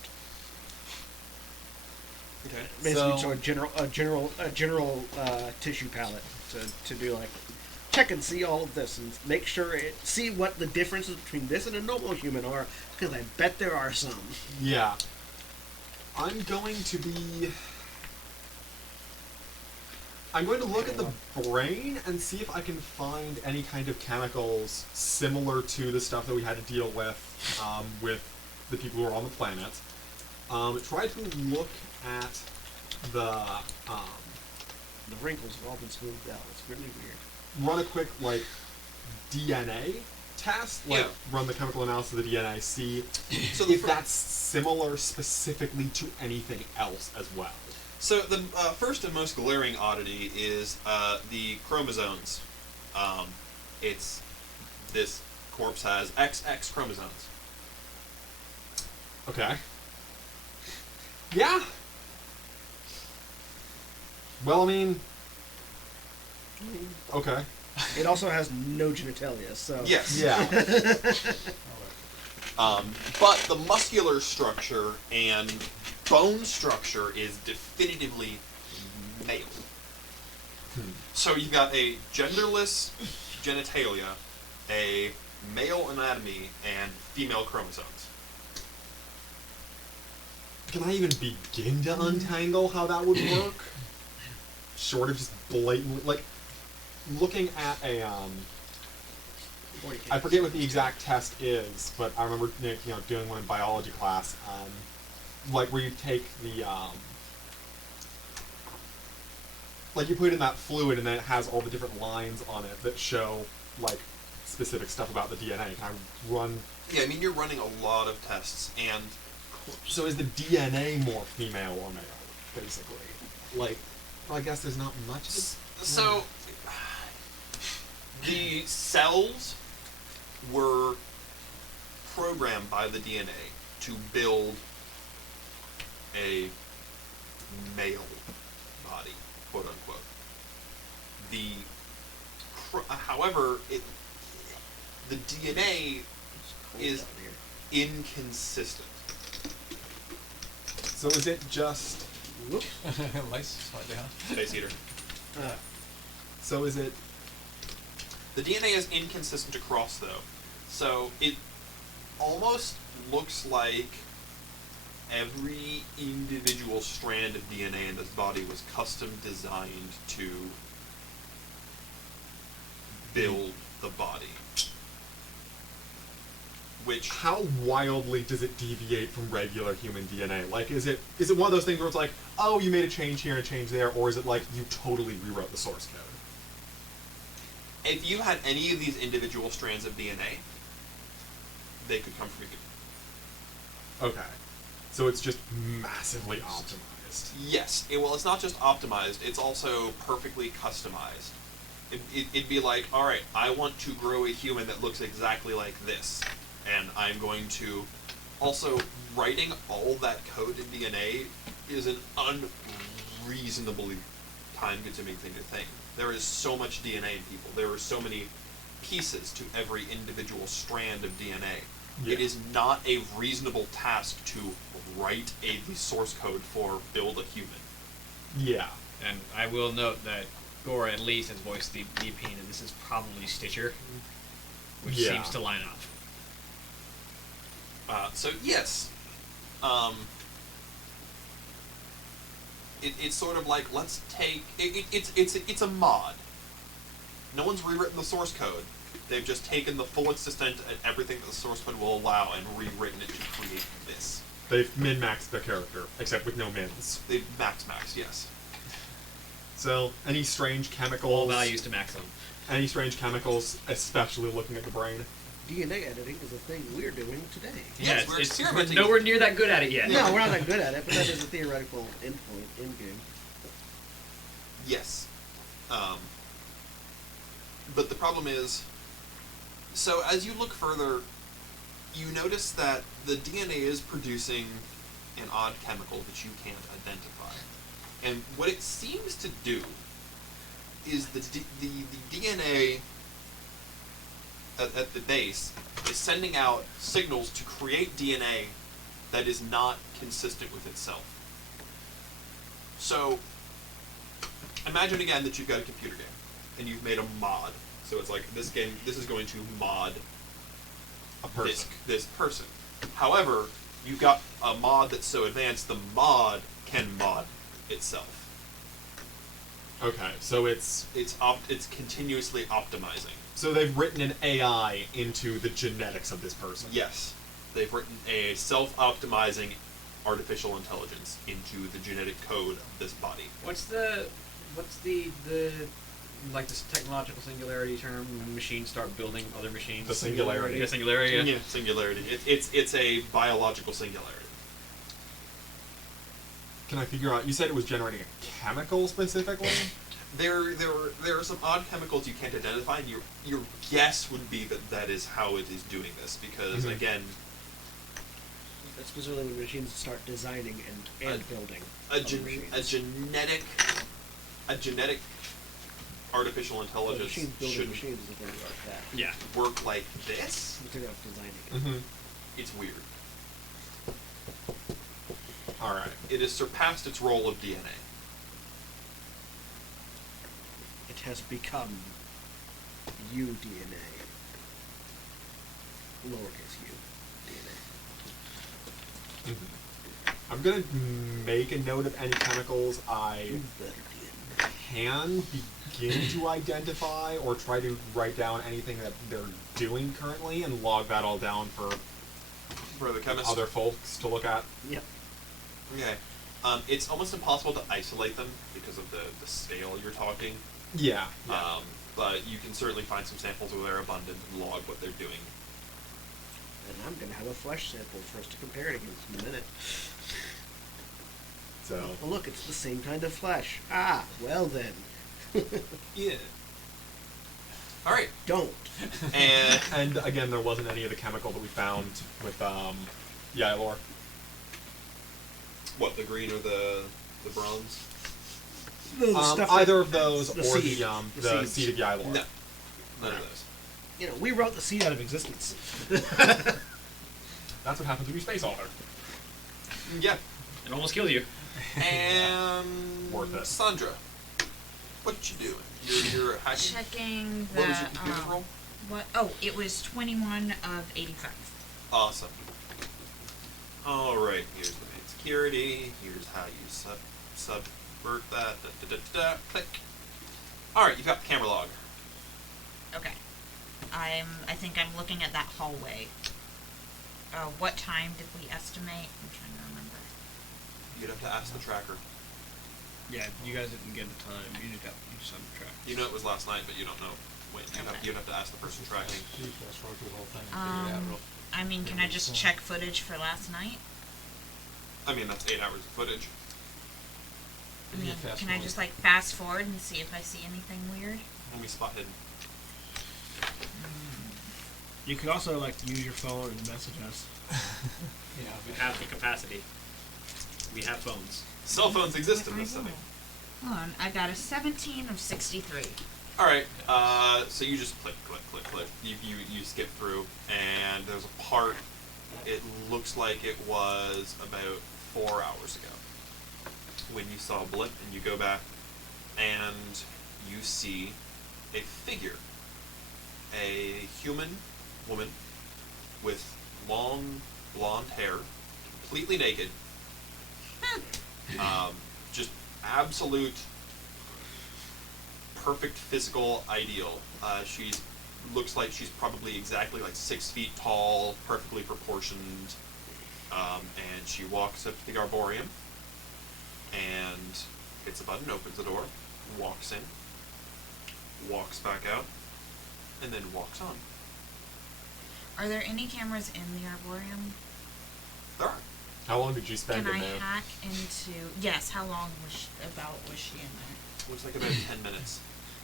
Okay. Basically, So- a general tissue palette to do like check and see all of this and make sure see what the differences between this and a normal human are, because I bet there are some. Yeah. I'm going to look at the brain and see if I can find any kind of chemicals similar to the stuff that we had to deal with the people who were on the planet. Try to look at the The wrinkles have all been smoothed out. It's really weird. run a quick DNA test, run the chemical analysis of the DNA, see So if that's similar specifically to anything else as well. So the first and most glaring oddity is the chromosomes. This corpse has XX chromosomes. Okay. Yeah. Well, I mean, okay. It also has no genitalia, so Yes. Yeah. But the muscular structure and bone structure is definitively male. So you've got a genderless genitalia, a male anatomy, and female chromosomes. Can I even begin to untangle how that would work? Short of just blatantly, looking at a, I forget what the exact test is, but I remember, doing one in biology class, where you take the, you put in that fluid and then it has all the different lines on it that show, specific stuff about the DNA. Can I run... Yeah, I mean, you're running a lot of tests, and... So is the DNA more female or male, basically? I guess there's not much... So, the cells were programmed by the DNA to build a male body, quote unquote. However, the DNA is inconsistent. So is it just... License went down. Space heater. So is it... The DNA is inconsistent across, though. So it almost looks like every individual strand of DNA in this body was custom designed to build the body. Which How wildly does it deviate from regular human DNA? Like, is it one of those things where it's like, oh, you made a change here and a change there, or is it like you totally rewrote the source code? if you had any of these individual strands of DNA, they could come from you. Okay. So it's just massively optimized. Yes. Well, it's not just optimized, it's also perfectly customized. It'd be like, alright, I want to grow a human that looks exactly like this. And I'm going to... Also, writing all that code in DNA is an unreasonably time-consuming thing to think. There is so much DNA in people. There are so many pieces to every individual strand of DNA. Yeah. It is not a reasonable task to write the source code for build a human. Yeah. And I will note that Gore at least has voiced the opinion that this is probably Stitcher, which Yeah. seems to line up. So yes, it's sort of like, let's take it's a mod. No one's rewritten the source code. They've just taken the full extent and everything that the source code will allow and rewritten it to create this. They've min-maxed the character, except with no mins. They've max, yes. So, any strange chemicals? All values to maximum. Any strange chemicals, especially looking at the brain? DNA editing is a thing we're doing today. Yes, Yeah, we're it's experimenting. nowhere near that good at it yet. No, we're not that good at it, but that is a theoretical endpoint in game. Yes. But the problem is, so as you look further, you notice that the DNA is producing an odd chemical that you can't identify. And what it seems to do is the DNA at the base is sending out signals to create DNA that is not consistent with itself. So, imagine again that you've got a computer game, and you've made a mod. So it's like, this is going to mod A person. this person. However, you've got a mod that's so advanced, the mod can mod itself. Okay, so it's continuously optimizing. so they've written an AI into the genetics of this person. Yes, they've written a self-optimizing artificial intelligence into the genetic code of this body. What's the like this technological singularity term when machines start building other machines? The singularity. Yeah, singularity. Yeah. Singularity. It's a biological singularity. Can I figure out? You said it was generating a chemical specifically. There are some odd chemicals you can't identify, and your guess would be that is how it is doing this, because Mhm. again, That's specifically when machines start designing and building. a other machines. genetic artificial Well, intelligence machines building should machines is a thing like that. Yeah. work like this. They're not designing it. Mm-hmm. It's weird. All right. It has surpassed its role of DNA. It has become UDNA. Lowercase u DNA. Mm-hmm. I'm gonna make a note of any chemicals I can begin to identify, or try to write down anything that they're doing currently, and log that all down for For the chemist. other folks to look at. Yep. Okay. It's almost impossible to isolate them because of the scale you're talking. Yeah. But you can certainly find some samples where they're abundant and log what they're doing. And I'm going to have a flesh sample for us to compare it against in a minute. So. Oh, look, it's the same kind of flesh. Ah, well then. Yeah. All right. Don't. And And again, there wasn't any of the chemical that we found with Yylor. what, the green or the bronze? No, the stuff Either that- of those, the or seed. the The seeds. seed of Yylor. No. None of those. You know, we wrote the seed out of existence. That's what happens when you space alter. Yeah. It almost killed you. And Worth it. Sandra, what you doing? You're hacking. Checking What the was your computer roll? What? Oh, it was 21 of 85. Awesome. Alright, here's the main security. Here's how you subvert that. Click. Alright, you've got the camera log. Okay. I think I'm looking at that hallway. What time did we estimate? I'm trying to remember. You'd have to ask the tracker. Yeah, you guys didn't get a time. You just on the track. You know it was last night, but you don't know when. You'd have to ask the person tracking. You fast forward through the whole thing and figure it out real. I mean, can I just check footage for last night? I mean, that's 8 hours of footage. I mean, Yeah, fast can I forward. just like fast forward and see if I see anything weird? When we spot hidden. You could also like use your phone and message us. Yeah, We have the capacity. We have phones. Cell phones exist in I this will. city. Hold on, I got a 17 of 63. Alright, so you just click. You skip through, and there's a part, it looks like it was about 4 hours ago, when you saw a blip, and you go back, and you see a figure. A human woman with long blonde hair, completely naked, just absolute perfect physical ideal. She's looks like she's probably exactly like 6 feet tall, perfectly proportioned, and she walks up to the Arboreum and hits a button, opens the door, walks in, walks back out, and then walks on. Are there any cameras in the Arboreum? There are. How long did you spend Can I in there? hack into... Yes, how long was she in there? Looks like about 10 minutes.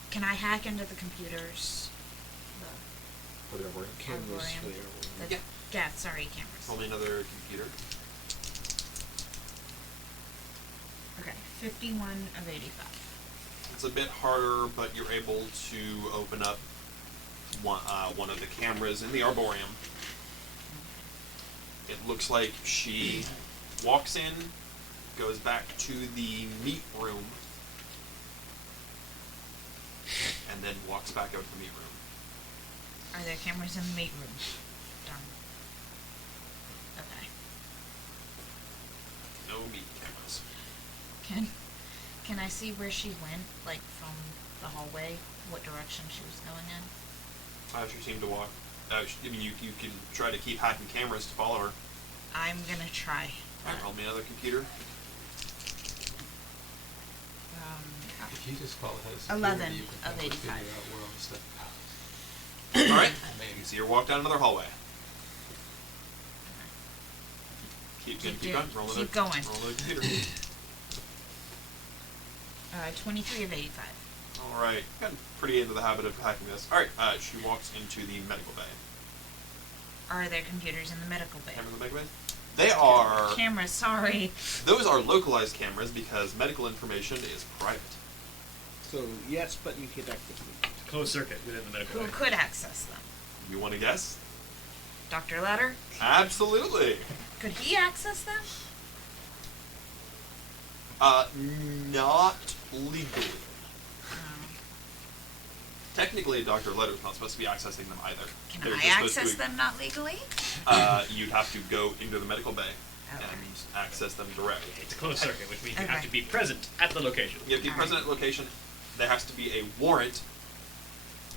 Can I hack into the computers? For the Arboreum? Cameras Arboreum. for the Arboreum. Yeah. Yeah, sorry, cameras. Only another computer. Okay, 51 of 85. It's a bit harder, but you're able to open up one of the cameras in the Arboreum. It looks like she walks in, goes back to the meat room, and then walks back out to the meat room. Are there cameras in the meat room? Darn. Okay. No meat cameras. Can I see where she went, like from the hallway? What direction she was going in? She seemed to walk. I mean, you can try to keep hacking cameras to follow her. I'm gonna try. Alright, roll me another computer. If you just call it as 11 you can of probably 85. figure out where all this stuff Alright, Maybe. you see her walk down another hallway. Keep going. Keep going. Roll another computer. 23 of 85. Alright, gotten pretty into the habit of hacking this. Alright, she walks into the medical bay. Are there computers in the medical bay? Cameras in the medical bay? They are... Cameras, sorry. Those are localized cameras because medical information is private. So yes, but you can't access them. Closed circuit within the medical Who bay. could access them? You want to guess? Dr. Ladder? Absolutely. Could he access them? Not legally. Um, Technically, Dr. Letter's not supposed to be accessing them either. can They're I just supposed access to- them not legally? You'd have to go into the medical bay Okay. and access them directly. It's a closed circuit, which means you Okay. have to be present at the location. You have to be present at location. There has to be a warrant,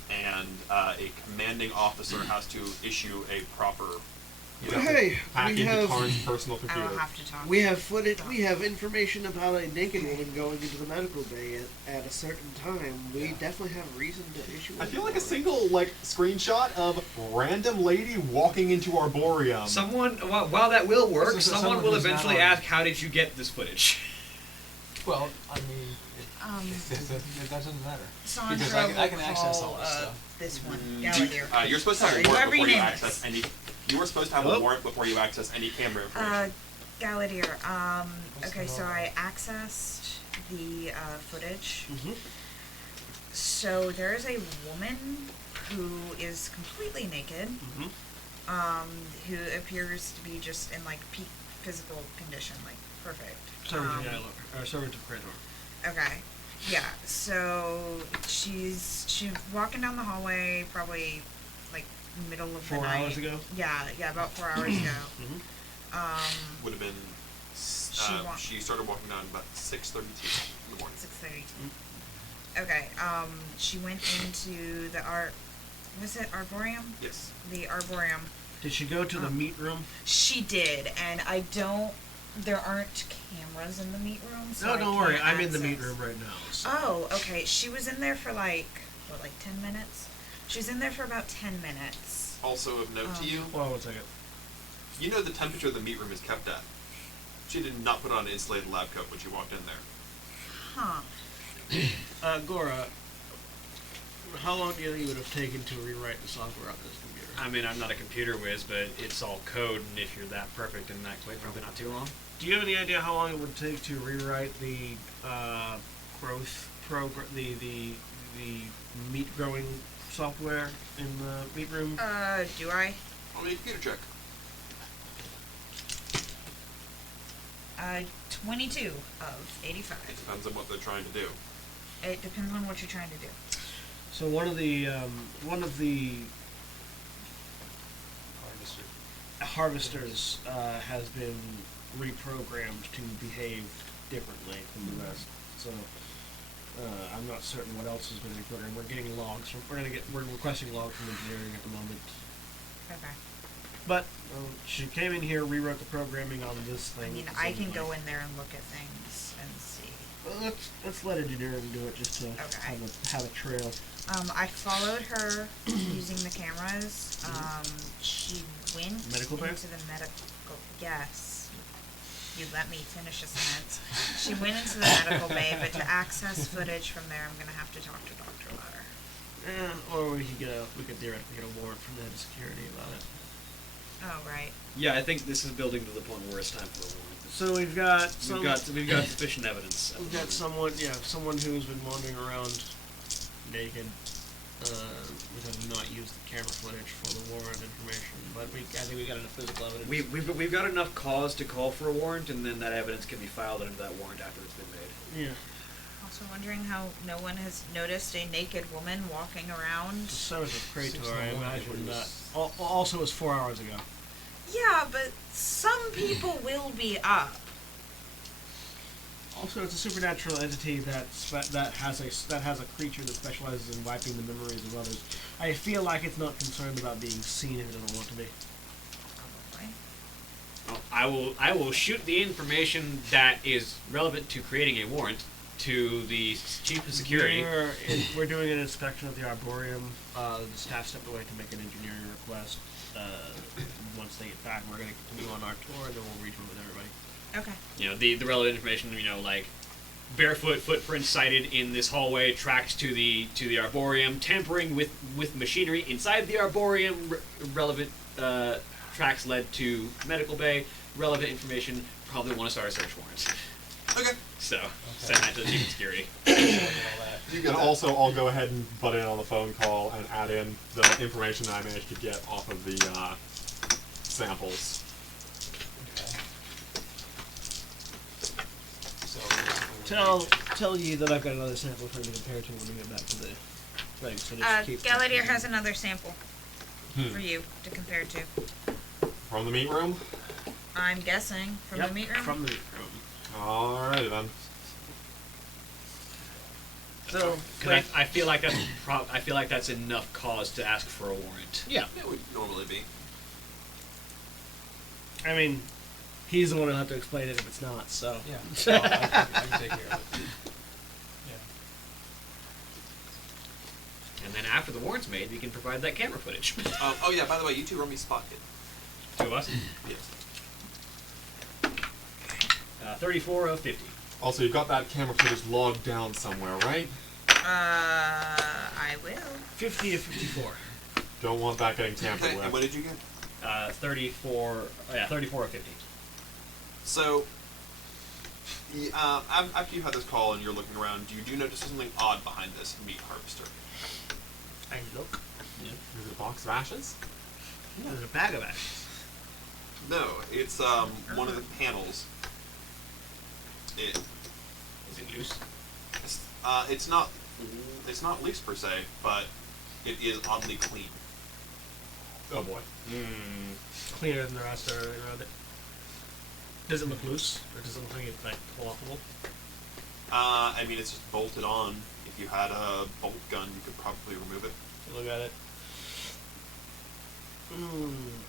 and a commanding officer has to issue a proper. You have to Hey, hack we into have Karn's personal I computer. will have to talk. we have footage. We have information about a naked woman going into the medical bay at a certain time. We definitely have reason to issue. I feel like a single screenshot of random lady walking into Arboreum. Someone, while that will work, So someone someone will who's not eventually on- ask, "How did you get this footage?" Well, I mean, that doesn't matter. Sandra Because I can will access call, all this stuff. This one, Gallagher. You're supposed to have Sorry, a warrant whoever your before you name access is. any. You were supposed to have a Hello? warrant before you access any camera information. Gallagher, What's okay, the so law? I accessed the footage. Mm-hmm. So there is a woman who is completely naked, who appears to be just in like peak physical condition, like perfect. Servant of Krator. Okay. Yeah, so she's walking down the hallway, probably middle of the 4 night. hours ago? Yeah, about 4 hours ago. Would have been. She started walking down about 6:32 in the morning. 6:32. Okay. She went into the was it Arboreum? Yes. The Arboreum. Did she go to the meat room? She did, and there aren't cameras in the meat room, so No, I don't worry. can't I'm in the access. meat room right now. So. Oh, okay. She was in there for like 10 minutes? She was in there for about 10 minutes. Also of note to you, Hold on 1 second. you know the temperature the meat room is kept at. She did not put on an insulated lab coat when she walked in there. Huh. Gora, how long do you think it would have taken to rewrite the software on this computer? I mean, I'm not a computer whiz, but it's all code, and if you're that perfect and that quick, probably not too long. Do you have any idea how long it would take to rewrite the growth program, the meat growing software in the meat room? Do I? I'll make a computer check. 22 of 85. It depends on what they're trying to do. It depends on what you're trying to do. So one of the harvesters has been reprogrammed to behave differently from the rest. So I'm not certain what else has been reprogrammed. We're getting logs from. We're requesting logs from engineering at the moment. Okay. But she came in here, rewrote the programming on this thing. I mean, I can go in there and look at things and see. Well, let's let engineering do it just to Okay. have a trail. I followed her using the cameras. She went Medical bay? into the medical. Yes. You let me finish a sentence. She went into the medical bay, but to access footage from there, I'm gonna have to talk to Dr. Ladder. Or we could theoretically get a warrant from the head of security about it. Oh, right. Yeah, I think this is building to the point where it's time for a warrant. So we've got We've got sufficient evidence. we've got someone who's been wandering around naked. We have not used the camera footage for the warrant information, but I think we got enough physical evidence. We've got enough cause to call for a warrant, and then that evidence can be filed under that warrant after it's been made. Yeah. Also wondering how no one has noticed a naked woman walking around. So is a Praetor, I 6:01 imagine that. was- Also, it was 4 hours ago. Yeah, but some people will be up. Also, it's a supernatural entity that has a creature that specializes in wiping the memories of others. I feel like it's not concerned about being seen if it doesn't want to be. Probably. Well, I will shoot the information that is relevant to creating a warrant to the chief of security. We're doing an inspection of the Arboreum. The staff stepped away to make an engineering request. Once they get back, we're going to continue on our tour, and then we'll reach with everybody. Okay. You know, the relevant information. You know, like barefoot footprints sighted in this hallway, tracks to the Arboreum, tampering with machinery inside the Arboreum. Relevant tracks led to medical bay. Relevant information. Probably want to start a search warrant. Okay. So send that to the chief of security. You And got also, I'll go ahead and butt in on the phone call and add in the information that I managed to get off of the samples. Okay. So Tell Yi that I've got another sample for him to compare to when we get back to the thing. So just keep Galadier has another sample for you to compare to. From the meat room? I'm guessing from the meat room. From the meat room. Alrighty then. So, I feel like that's enough cause to ask for a warrant. yeah. It would normally be. I mean, he's the one who'll have to explain it if it's not, so. yeah, so I can take care of it. Yeah. And then after the warrant's made, we can provide that camera footage. Oh yeah, by the way, you two roll me spot hit. Two of us. Yes. 34 of 50. Also, you've got that camera footage logged down somewhere, right? I will. 50 to 54. Don't want that getting tampered Okay, and with. what did you get? 34 of 50. So, after you had this call and you're looking around, you do notice something odd behind this meat harvester. I look. Is it a box of ashes? There's a bag of ashes. No, it's one of the panels. Is it loose? It's not loose per se, but it is oddly clean. Oh boy. Cleaner than the rest of everything around it. Does it look loose, or does it look like it's like pull-offable? I mean, it's just bolted on. If you had a bolt gun, you could probably remove it. Look at it.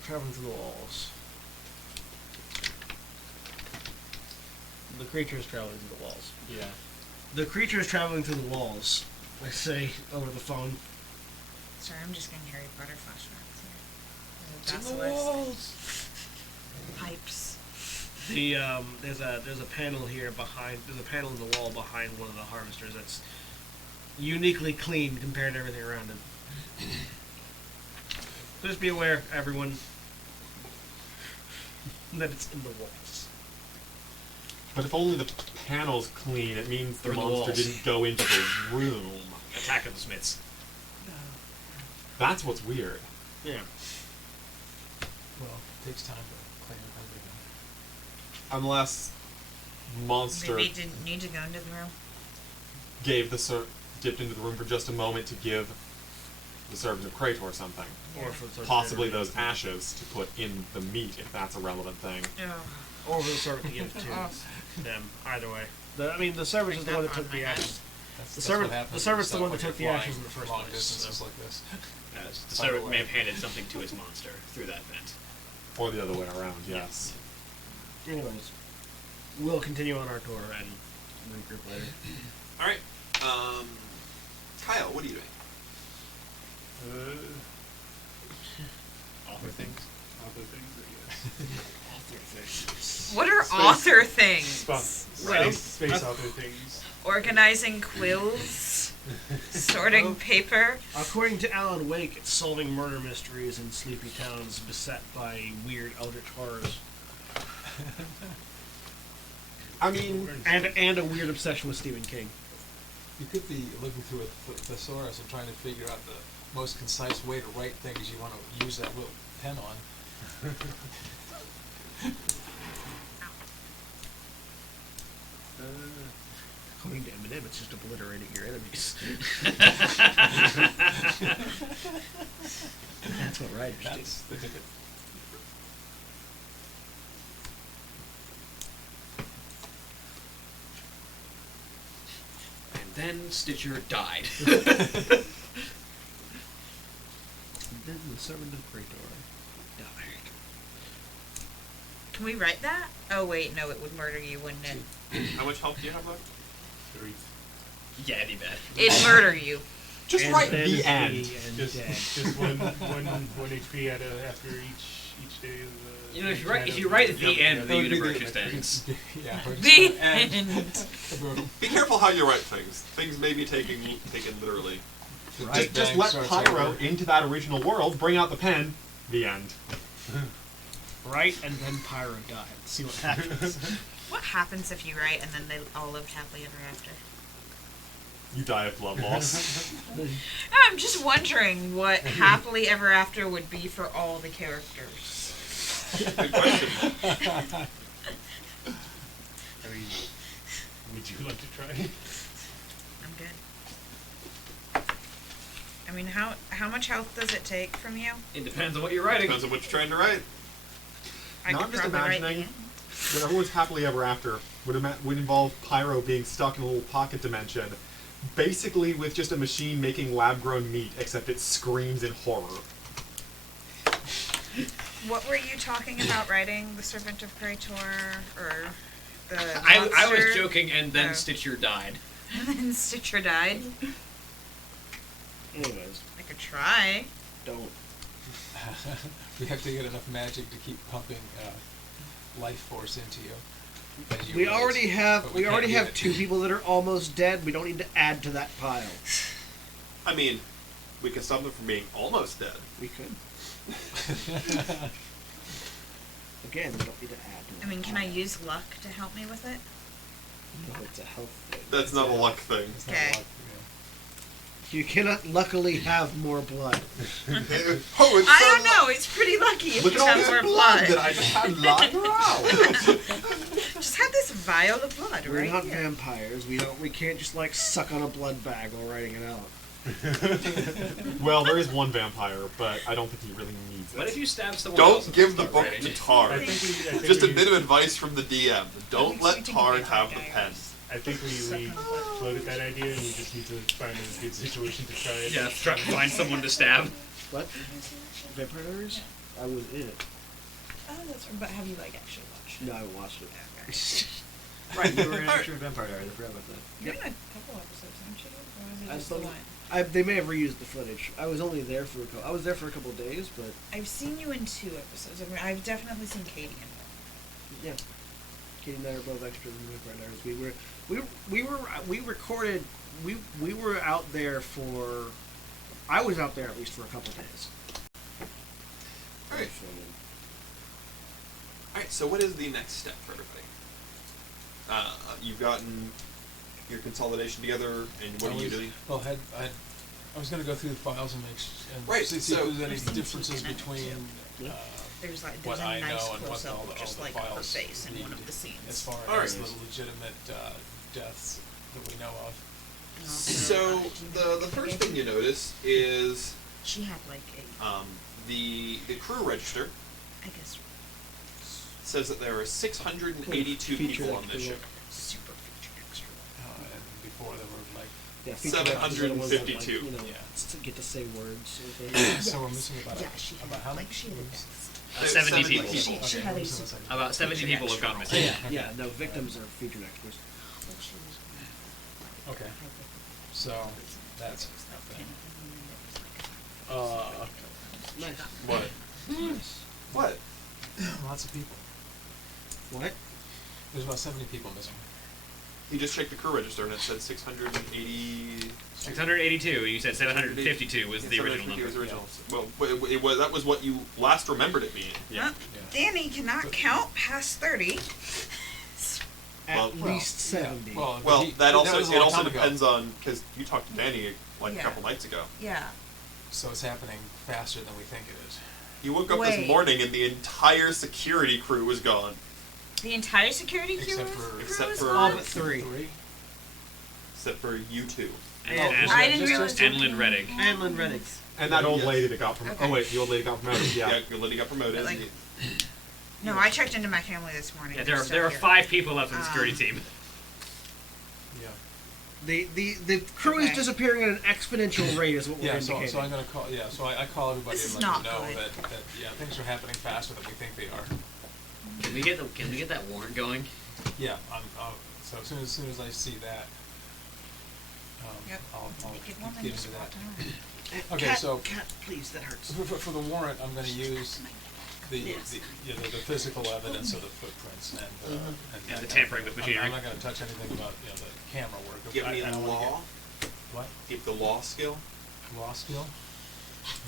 Traveling through the walls. The creature is traveling through the walls. Yeah. The creature is traveling through the walls. I say over the phone. Sorry, I'm just getting Harry Potter flashbacks here. It's in the Basilisk. walls. Pipes. The there's a panel here behind. There's a panel in the wall behind one of the harvesters that's uniquely clean compared to everything around it. So just be aware, everyone, that it's in the walls. But if only the panel's clean, it means the They're in the monster walls. didn't go into the room. Attack of the Smiths. That's what's weird. Yeah. Well, it takes time to clean up everything. Unless monster Maybe it didn't need to go into the room. gave the dipped into the room for just a moment to give the servant of Krator something. Or for the servant Possibly to- those ashes to put in the meat, if that's a relevant thing. Oh. Or for the servant to give to them. Either way. The servant is the one that took the ashes. The servant- what happens the servant's the when one that you're took the flying ashes in the first long place, distances so. like this. The By the servant may way. have handed something to his monster through that vent. Or the other way around, yes. Anyways, we'll continue on our tour and regroup later. All right. Kyle, what are you doing? Author things. Other things, What are author things? Space author things. Organizing quills, sorting paper. According to Alan Wake, it's solving murder mysteries in sleepy towns beset by weird eldritch horrors. I mean, And a weird obsession with Stephen King. You could be looking through a thesaurus and trying to figure out the most concise way to write things you want to use that little pen on. According to Eminem, it's just obliterating your enemies. That's what writers That's the ticket. And then Stitcher died. do. Then the servant of Krator died. Can we write that? Oh wait, no, it would murder you, wouldn't it? How much health do you have left? 3. Yeah, be bad. It'd murder you. just And write then the end. Just, dead. just one HP after each day of the. You know, if you write at the Yep. end, the That would be universe the- just ends. Yeah. or just The the end. end. Be careful how you write things. Things may be taken literally. Big Just Bang let starts Pyro over. into that original world, bring out the pen, the end. Right, and then Pyro died. See what happens. What happens if you write and then they all lived happily ever after? You die of blood loss. I'm just wondering what happily ever after would be for all the characters. Good question. I mean, would you like to try? I'm good. I mean, how much health does it take from you? It depends on what you're writing. Depends on what you're trying to write. I Now could I'm just probably write the imagining end. that everyone's happily ever after would involve Pyro being stuck in a little pocket dimension, basically with just a machine making lab-grown meat, except it screams in horror. What were you talking about writing? The Servant of Krator or the I was monster? joking, and then Oh. Stitcher died. And then Stitcher died. Anyways, I could try. don't. We have to get enough magic to keep pumping life force into you. as you We write, already have but we can't already get have it. 2 people that are almost dead. We don't need to add to that pile. I mean, we can stop them from being almost dead. We could. Again, we don't need to add to that I mean, can I pile. use luck to help me with it? No, it's a health thing. That's not a luck thing. It's not Okay. luck, You cannot luckily have more blood. Oh, it's I so don't know. It's pretty lucky if Look you at all have this more blood blood. that I just had lying around. Just have this vial of blood We're right not here. vampires. We can't just like suck on a blood bag while writing it out. Well, there is one vampire, but I don't think he really needs it. What if you stab someone Don't else? give the Start book writing? to Tar. I think Just a we, bit of advice from the DM. Don't think let we can Tar get have that the guy. pen. I think we floated that idea, and we just need to find a good situation to try it. Yeah, try to find someone to stab. What? Vampire Diaries? I was in it. Oh, that's right. But have you like actually watched it? No, I haven't watched it. Right, you were in Action Vampire Diaries. I forgot about that. You're in a couple episodes, aren't you? Or was it I just the thought- one? They may have reused the footage. I was only there for I was there for a couple of days, but I've seen you in 2 episodes. I mean, I've definitely seen Katie in one. yeah. Katie and I are both extras in Vampire Diaries. We recorded. We were out there for. I was out there at least for a couple of days. Alright. Alright, so what is the next step for everybody? You've gotten your consolidation together, and what are you doing? Well, I was going to go through the files and Right, see so- if there's any There's differences some between Yeah. There's what a I nice know and what close-up all of the, just all like the her files face in need one of the scenes. as far Alright. as the legitimate deaths that we know of. And So, also, the first thing you notice is she had like a, the crew register I guess, says that there are 682 Feature people on extra this work. ship. super feature extra. And before there were like, Yeah, feature extras are the ones that, like, 752. you know, Yeah. to get to say words. Sort of thing. so we're missing about Yeah, she had about how like many? she had a Moves? death. 70 70 people. people. She Okay, had we're a missing super- second. About 70 people have gone missing. Yeah, yeah. No, victims are featured extras. Well, she was like, Okay. had, like, So that's that nothing. pin, and then it was like Nice. What? Nice. What? Lots of people. What? There's about 70 people missing. He just checked the crew register and it said 680. 682. You said 752 was the original 750 number. was original. Well, it was, that was what you last remembered it being. Huh? Danny cannot count past 30. At Well- least 70. Well, Well, that also was a it long also time ago. depends on because you talked to Danny like Yeah. a couple nights ago. Yeah. So it's happening faster than we think it is. You woke up Wait. this morning and the entire security crew was gone, The entire security crew Except was- for- crew except was for- all gone? but three. except for you two. And, Oh, and, I didn't Just- realize. just- and Lynn Reddick. And Lynn Reddick. And that old Yes. lady that got promoted. Okay. Oh wait, the old lady got promoted. Yeah. Your lady got promoted. Like- No, I checked into my family this morning. Yeah, They're there still are here. 5 people left on the security team. Yeah. The crew is Okay. disappearing at an exponential rate, is what we're Yeah, indicating. so I'm gonna call. Yeah, so I call everybody This and is let them not know good. that yeah things are happening faster than we think they are. Can we get that warrant going? Yeah, so as soon as I see that, Yep. I'll Make it one get in into the that. Uh, Okay, cat, so- cat, please, that hurts. For the warrant, I'm gonna use the Yes. the physical evidence of the footprints and And that the kind tampering of with thing. machinery. I'm not gonna touch anything about the camera work. Give me I don't wanna law. get- What? Give the law skill. Law skill?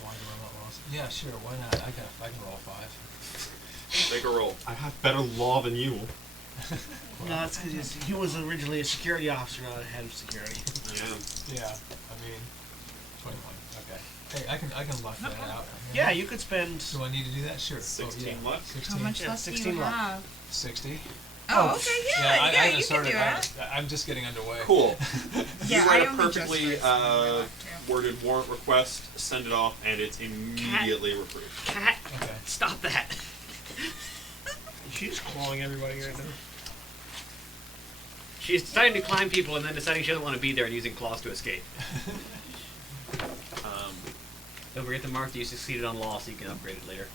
Why do I want law skill? Yeah, sure. Why not? I can roll 5. Take a roll. I have better law than you. No, that's because he was originally a security officer, not a head of security. Yeah. Yeah, I mean, 21. Okay. Hey, I can luck that out. Yeah, you could spend. Do I need to do that? Sure. 16 yeah. luck. 16. How much Yeah, luck do 16 you luck. have? 60. Oh, okay, yeah, I you haven't can started. do that. I'm just getting underway. Cool. Yeah, you I write a only just perfectly started sending my luck, too. worded warrant request, send it off, and it's immediately approved. Cat, Okay. stop that. She's clawing everybody right now. She's deciding to climb people and then deciding she doesn't want to be there and using claws to escape. Don't forget to mark that you succeeded on law so you can upgrade it later.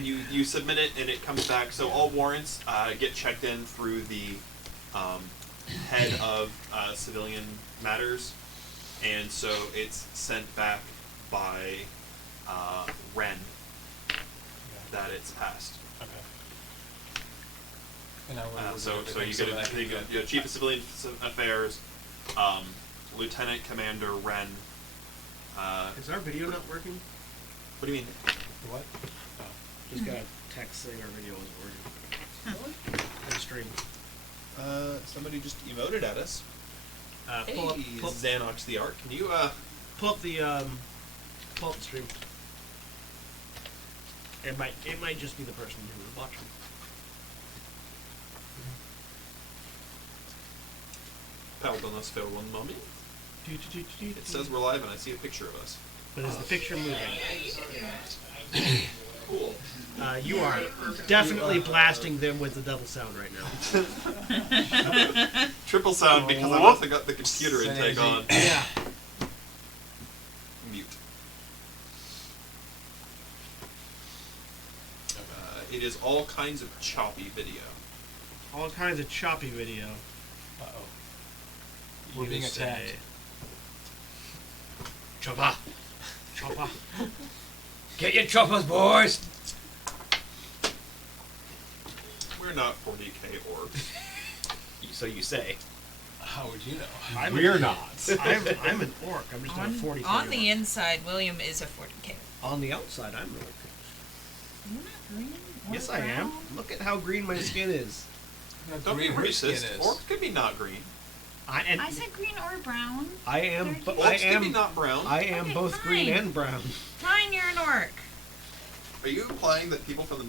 You submit it and it comes back. So all warrants get checked in through the head of civilian matters, and so it's sent back by Ren that it's passed. Okay. And I will So review you everything get that I can you get. get Chief of Civilian Affairs, Lieutenant Commander Ren. Is our video not working? What do you mean? What? Just got a text saying our video isn't working. On the stream. Somebody just emoted at us. Pull up, Hey, Xanox the Art. Can you pull up the stream. It might just be the person who was watching. Pardon us for one moment. It says we're live, and I see a picture of us. But is the picture moving? Cool. You are definitely blasting them with the double sound right now. Triple sound because I've also got the computer intake on. Yeah. Mute. It is all kinds of choppy video. All kinds of choppy video. Uh-oh. We're being attacked. Chopper. Chopper. Get your choppers, boys. We're not 40k orbs. So you say. How would you know? We're not. I'm an orc. I'm just not a 40k On the orc. inside, William is a 40k. On the outside, I'm really cool. You're not green or Yes, I am. brown? Look at how green my skin is. Don't be Green her skin racist. is. Orcs could be not green. I said green or brown. I am. They're I Orcs could be am. not brown. I am Okay, both green fine. and brown. Fine, you're an orc. Are you implying that people from the